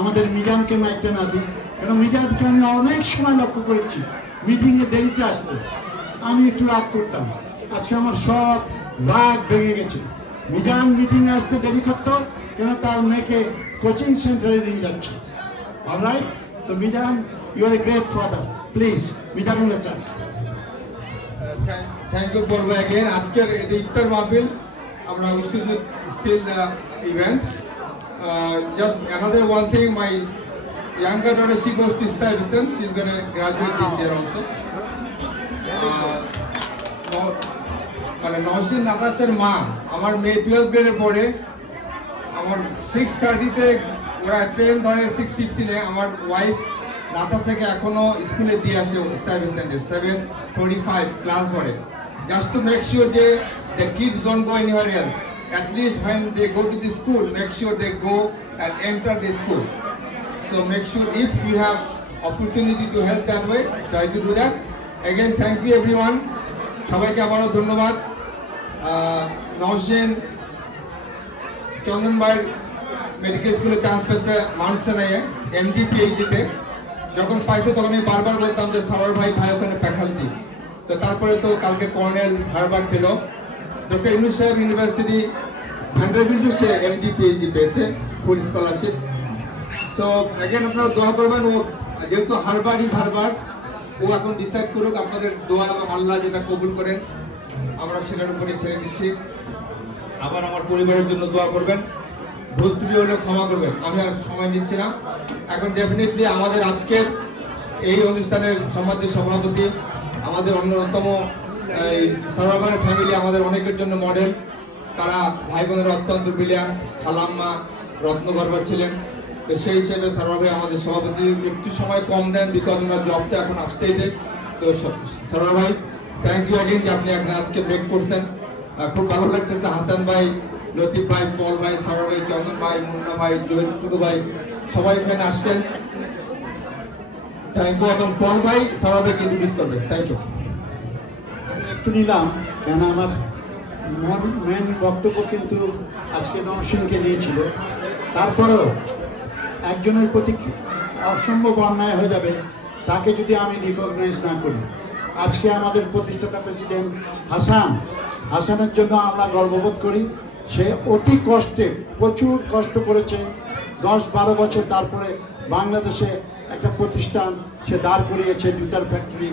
আমাদের মিজানকে মাইকটা না দিই। কারণ মিজানকে আমি অনেক সময় লক্ষ্য করেছি মিটিংয়ে দেরিতে আসতো, আমি একটু রাগ করতাম। আজকে আমার সব রাগ ভেঙে গেছে। মিজান মিটিংয়ে আসতে দেরি করতো কেন তার মেয়েকে কোচিং সেন্টারে নিয়ে যাচ্ছে। অলরাইট, তো Mizan, you are a great father, please Mizanullah sir. Thank you for again. আজকের ইফতার মাহফিল আমরা we should still the event. Just another one thing, my younger daughter, she goes to Stuyvesant. She's going to graduate this year also. মানে নওশিন নাতাশার মা, আমার মেয়ে 12 গ্রেডে পড়ে, আমার 6:30-তে ওরা ট্রেন ধরে 6:15-এ আমার ওয়াইফ নাতাশাকে এখনো স্কুলে দিয়ে আসে স্টাইভেস্টে 7:45 ক্লাস ধরে, জাস্ট টু মেক শিওর যে the kids don't go anywhere else. At least when they go to the school, make sure they go and enter the school. So make sure if you have opportunity to help that way, try to do that. Again, thank you everyone. সবাইকে আবারও ধন্যবাদ। নওশিন চন্দন ভাইয়ের medical স্কুলে chance পেয়েছে Mount সিনাইয়ে MD PhD-তে। যখন পাইছে তখন আমি বারবার বলতাম যে সারোয়ার ভাই ওখানে ফ্যাকাল্টি। তো তারপরে তো কালকে কর্নেল হার্ভার্ড পেল, ডক্টর ইউনুস সাহেব ইউনিভার্সিটি ভ্যান্ডারবিল্টে সে MD PhD পেয়েছে, ফুল স্কলারশিপ। সো অ্যাগেন আপনারা দোয়া করবেন, ও যেহেতু হার্ভার্ড ইজ হার্ভার্ড, ও এখন ডিসাইড করুক, আপনাদের দোয়া এবং আল্লাহ যেটা কবুল করেন আমরা সেটার উপরে ছেড়ে দিচ্ছি। আবার আমার পরিবারের জন্য দোয়া করবেন, ভুল ত্রুটি হলে ক্ষমা করবেন, আমি আর সময় নিচ্ছি না। এখন ডেফিনেটলি আমাদের আজকের এই অনুষ্ঠানের সম্মানিত সভাপতি, আমাদের অন্যতম এই সরোয়ার ফ্যামিলি আমাদের অনেকের জন্য মডেল, তারা ভাই বোনের অত্যন্ত ব্রিলিয়ান্ট, খালাম্মা রত্নগর্ভর ছিলেন। তো সেই হিসেবে সরোয়ার ভাই আমাদের সভাপতি একটু সময় কম দেন, বিকজ ওনার জবটা এখন আসতেইছে। তো সরোয়ার ভাই থ্যাংক ইউ অ্যাগেন যে আপনি এখন আজকে ব্রেক করছেন। খুব ভালো লাগতেছে, হাসান ভাই, লতিফ ভাই, পল ভাই, সরোয়ার ভাই, চন্দন ভাই, মুন্না ভাই, জয়টুকু ভাই সবাই এখানে আসছেন। Thank you. এখন পল ভাই সরোয়ার ভাইকে ইন্ট্রোডিউস করবেন। Thank you. একটু নিলাম কেন আমার মেন বক্তব্য কিন্তু আজকে নওশিনকে নিয়েছিল, তারপরেও একজনের প্রতি অসম্ভব অন্যায় হয়ে যাবে তাকে যদি আমি রিকগনাইজ না করি। আজকে আমাদের প্রতিষ্ঠাতা প্রেসিডেন্ট হাসানের জন্য আমরা গর্ববোধ করি। সে অতি কষ্টে প্রচুর কষ্ট করেছে, 10-12 বছর, তারপরে বাংলাদেশে একটা প্রতিষ্ঠান সে দাঁড় করিয়েছে, জুতার ফ্যাক্টরি,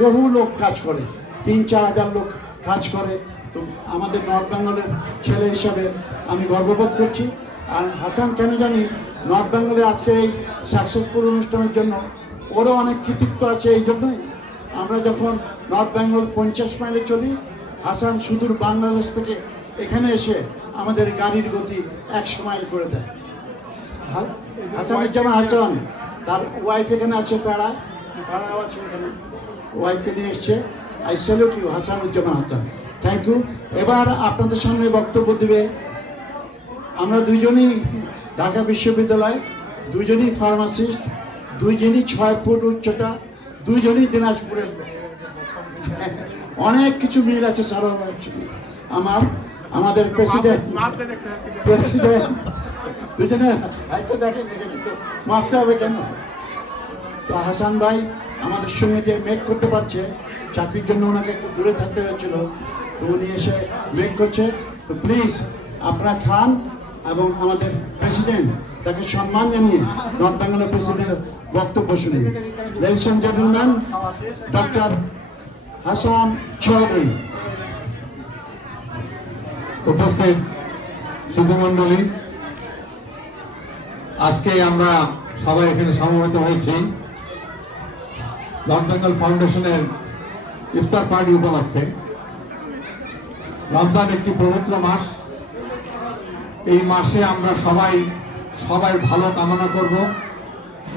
বহু লোক কাজ করে, 3-4 হাজার লোক কাজ করে। তো আমাদের নর্থ বেঙ্গলের ছেলে হিসাবে আমি গর্ববোধ করছি। আর হাসান কেন জানি নর্থ বেঙ্গলের আজকে এই সাকসেসফুল অনুষ্ঠানের জন্য ওরও অনেক কৃতিত্ব আছে। এই জন্যই আমরা যখন নর্থ বেঙ্গল 50 মাইলে চলি, হাসান সুদূর বাংলাদেশ থেকে এখানে এসে আমাদের গাড়ির গতি 100 মাইল করে দেয়। হাসানুজ্জামান হাসান, তার ওয়াইফ এখানে আছে, পাড়াও আছে, এখানে ওয়াইফকে নিয়ে এসছে। I salute you Hasanuzzaman Hasan, thank you. এবার আপনাদের সামনে বক্তব্য দিবে, আমরা দুইজনই ঢাকা বিশ্ববিদ্যালয়, দুইজনই ফার্মাসিস্ট, দুইজনই 6 ফুট উচ্চতা, দুইজনই দিনাজপুরের, অনেক কিছু মিল আছে সারা আমাদের প্রেসিডেন্ট দুজনে একটা দেখেন, এখানে তো মাপতে হবে কেন? তো হাসান ভাই আমাদের সঙ্গে যে মেক করতে পারছে, চাকরির জন্য ওনাকে একটু দূরে থাকতে হয়েছিল, তো উনি এসে মেক করছে। তো প্লিজ আপনারা খান এবং আমাদের প্রেসিডেন্ট তাকে সম্মান জানিয়ে নর্থ বেঙ্গলের প্রেসিডেন্টের বক্তব্য শুনি। Ladies and gentlemen, Dr. Hasan Chaudhry. উপস্থিত সুধীমণ্ডলী, আজকে আমরা সবাই এখানে সমবেত হয়েছি নর্থ বেঙ্গল ফাউন্ডেশনের ইফতার পার্টি উপলক্ষে। রমজান একটি পবিত্র মাস। এই মাসে আমরা সবাই ভালো কামনা করব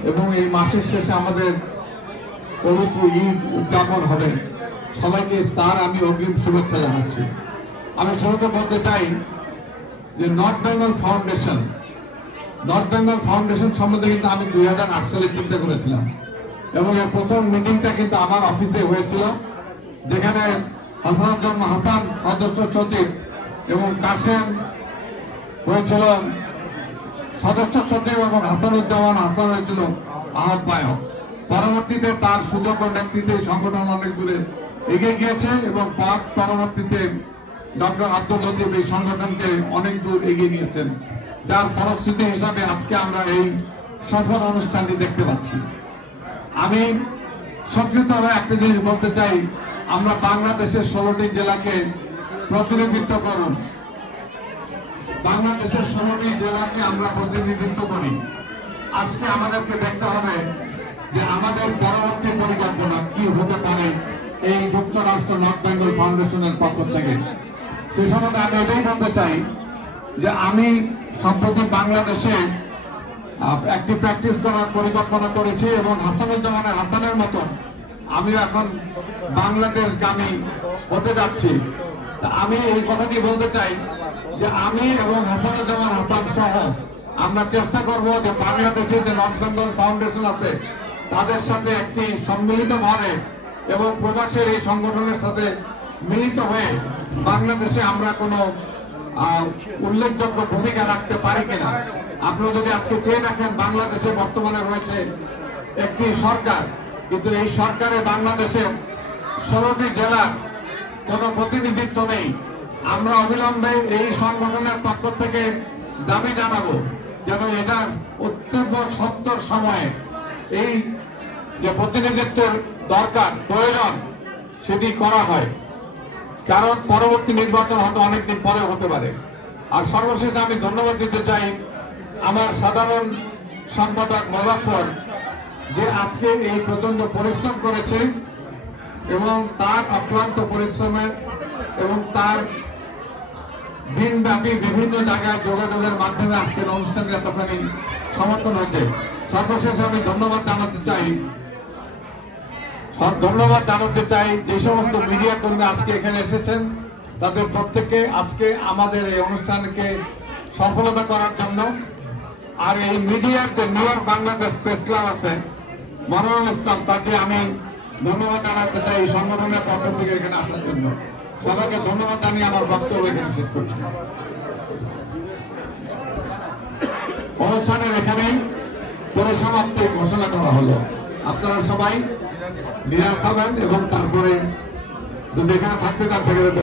এবং এই মাসের শেষে আমাদের পবিত্র ঈদ উদযাপন হবে। সবাইকে তার আমি অগ্রিম শুভেচ্ছা জানাচ্ছি। আমি শুরুতে বলতে চাই যে নর্থ বেঙ্গল ফাউন্ডেশন সম্বন্ধে কিন্তু আমি 2008 সালে চিন্তা করেছিলাম এবং এর প্রথম মিটিংটা কিন্তু আমার অফিসে হয়েছিল, যেখানে হাসান সদস্য সচিব এবং কাশেম হয়েছিল সদস্য সচিব এবং হাসান হয়েছিল আহ্বায়ক। পরবর্তীতে তার সুযোগ ও নেতৃত্বে সংগঠন অনেক দূরে এগিয়ে গিয়েছে এবং পরবর্তীতে ডক্টর আব্দুল লতিফ এই সংগঠনকে অনেক দূর এগিয়ে নিয়েছেন, যার ফলশ্রুতি হিসাবে আজকে আমরা এই সফল অনুষ্ঠানটি দেখতে পাচ্ছি। আমি সংক্ষিপ্তভাবে একটা জিনিস বলতে চাই, আমরা বাংলাদেশের 16টি জেলাকে প্রতিনিধিত্ব করুন। বাংলাদেশের 16টি জেলাকে আমরা প্রতিনিধিত্ব করি। আজকে আমাদেরকে দেখতে হবে যে আমাদের পরবর্তী পরিকল্পনা কি হতে পারে এই যুক্তরাষ্ট্র নর্থ বেঙ্গল ফাউন্ডেশনের পক্ষ থেকে। সেই সম্বন্ধে আমি এটাই বলতে চাই যে আমি সম্প্রতি বাংলাদেশে একটি প্র্যাকটিস করার পরিকল্পনা করেছি এবং হাসানের মতন আমি এখন বাংলাদেশগামী হতে যাচ্ছি। আমি এই কথাটি বলতে চাই যে আমি এবং হাসান সহ আমরা চেষ্টা করব যে বাংলাদেশে যে নর্থ বেঙ্গল ফাউন্ডেশন আছে তাদের সাথে একটি সম্মিলিতভাবে এবং প্রবাসের এই সংগঠনের সাথে মিলিত হয়ে বাংলাদেশে আমরা কোনো উল্লেখযোগ্য ভূমিকা রাখতে পারি কিনা। আপনারা যদি আজকে চেয়ে রাখেন, বাংলাদেশে বর্তমানে রয়েছে একটি সরকার, কিন্তু এই সরকারে বাংলাদেশের 16টি জেলার কোনো প্রতিনিধিত্ব নেই। আমরা অবিলম্বে এই সংগঠনের পক্ষ থেকে দাবি জানাবো যেন এটা অত্যন্ত সত্তর সময়ে এই যে প্রতিনিধিত্বের দরকার প্রয়োজন সেটি করা হয়, কারণ পরবর্তী নির্বাচন হয়তো অনেকদিন পরে হতে পারে। আর সর্বশেষ আমি ধন্যবাদ দিতে চাই আমার সাধারণ সম্পাদক মোজাফফর, যে আজকে এই প্রচন্ড পরিশ্রম করেছে এবং তার অক্লান্ত পরিশ্রমের এবং তার দিনব্যাপী বিভিন্ন জায়গায় যোগাযোগের মাধ্যমে আজকের অনুষ্ঠানে এতখানি সমর্থন হয়েছে। সর্বশেষ আমি ধন্যবাদ জানাতে চাই যে সমস্ত মিডিয়া কর্মী আজকে এখানে এসেছেন, তাদের প্রত্যেককে আজকে আমাদের এই অনুষ্ঠানকে সফলতা করার জন্য। আর এই মিডিয়ার যে new York Bangladesh press club আছে, মনোরম ইসলাম, তাকে আমি ধন্যবাদ জানাতে চাই এই সংগঠনের পক্ষ থেকে এখানে আসার জন্য। সবাইকে ধন্যবাদ জানিয়ে আমার বক্তব্য এখানে শেষ করছি। অনুষ্ঠানের এখানেই পরিসমাপ্তি ঘোষণা করা হলো। আপনারা সবাই ডিনার খাবেন এবং তারপরে যদি এখানে থাকতে চান থেকে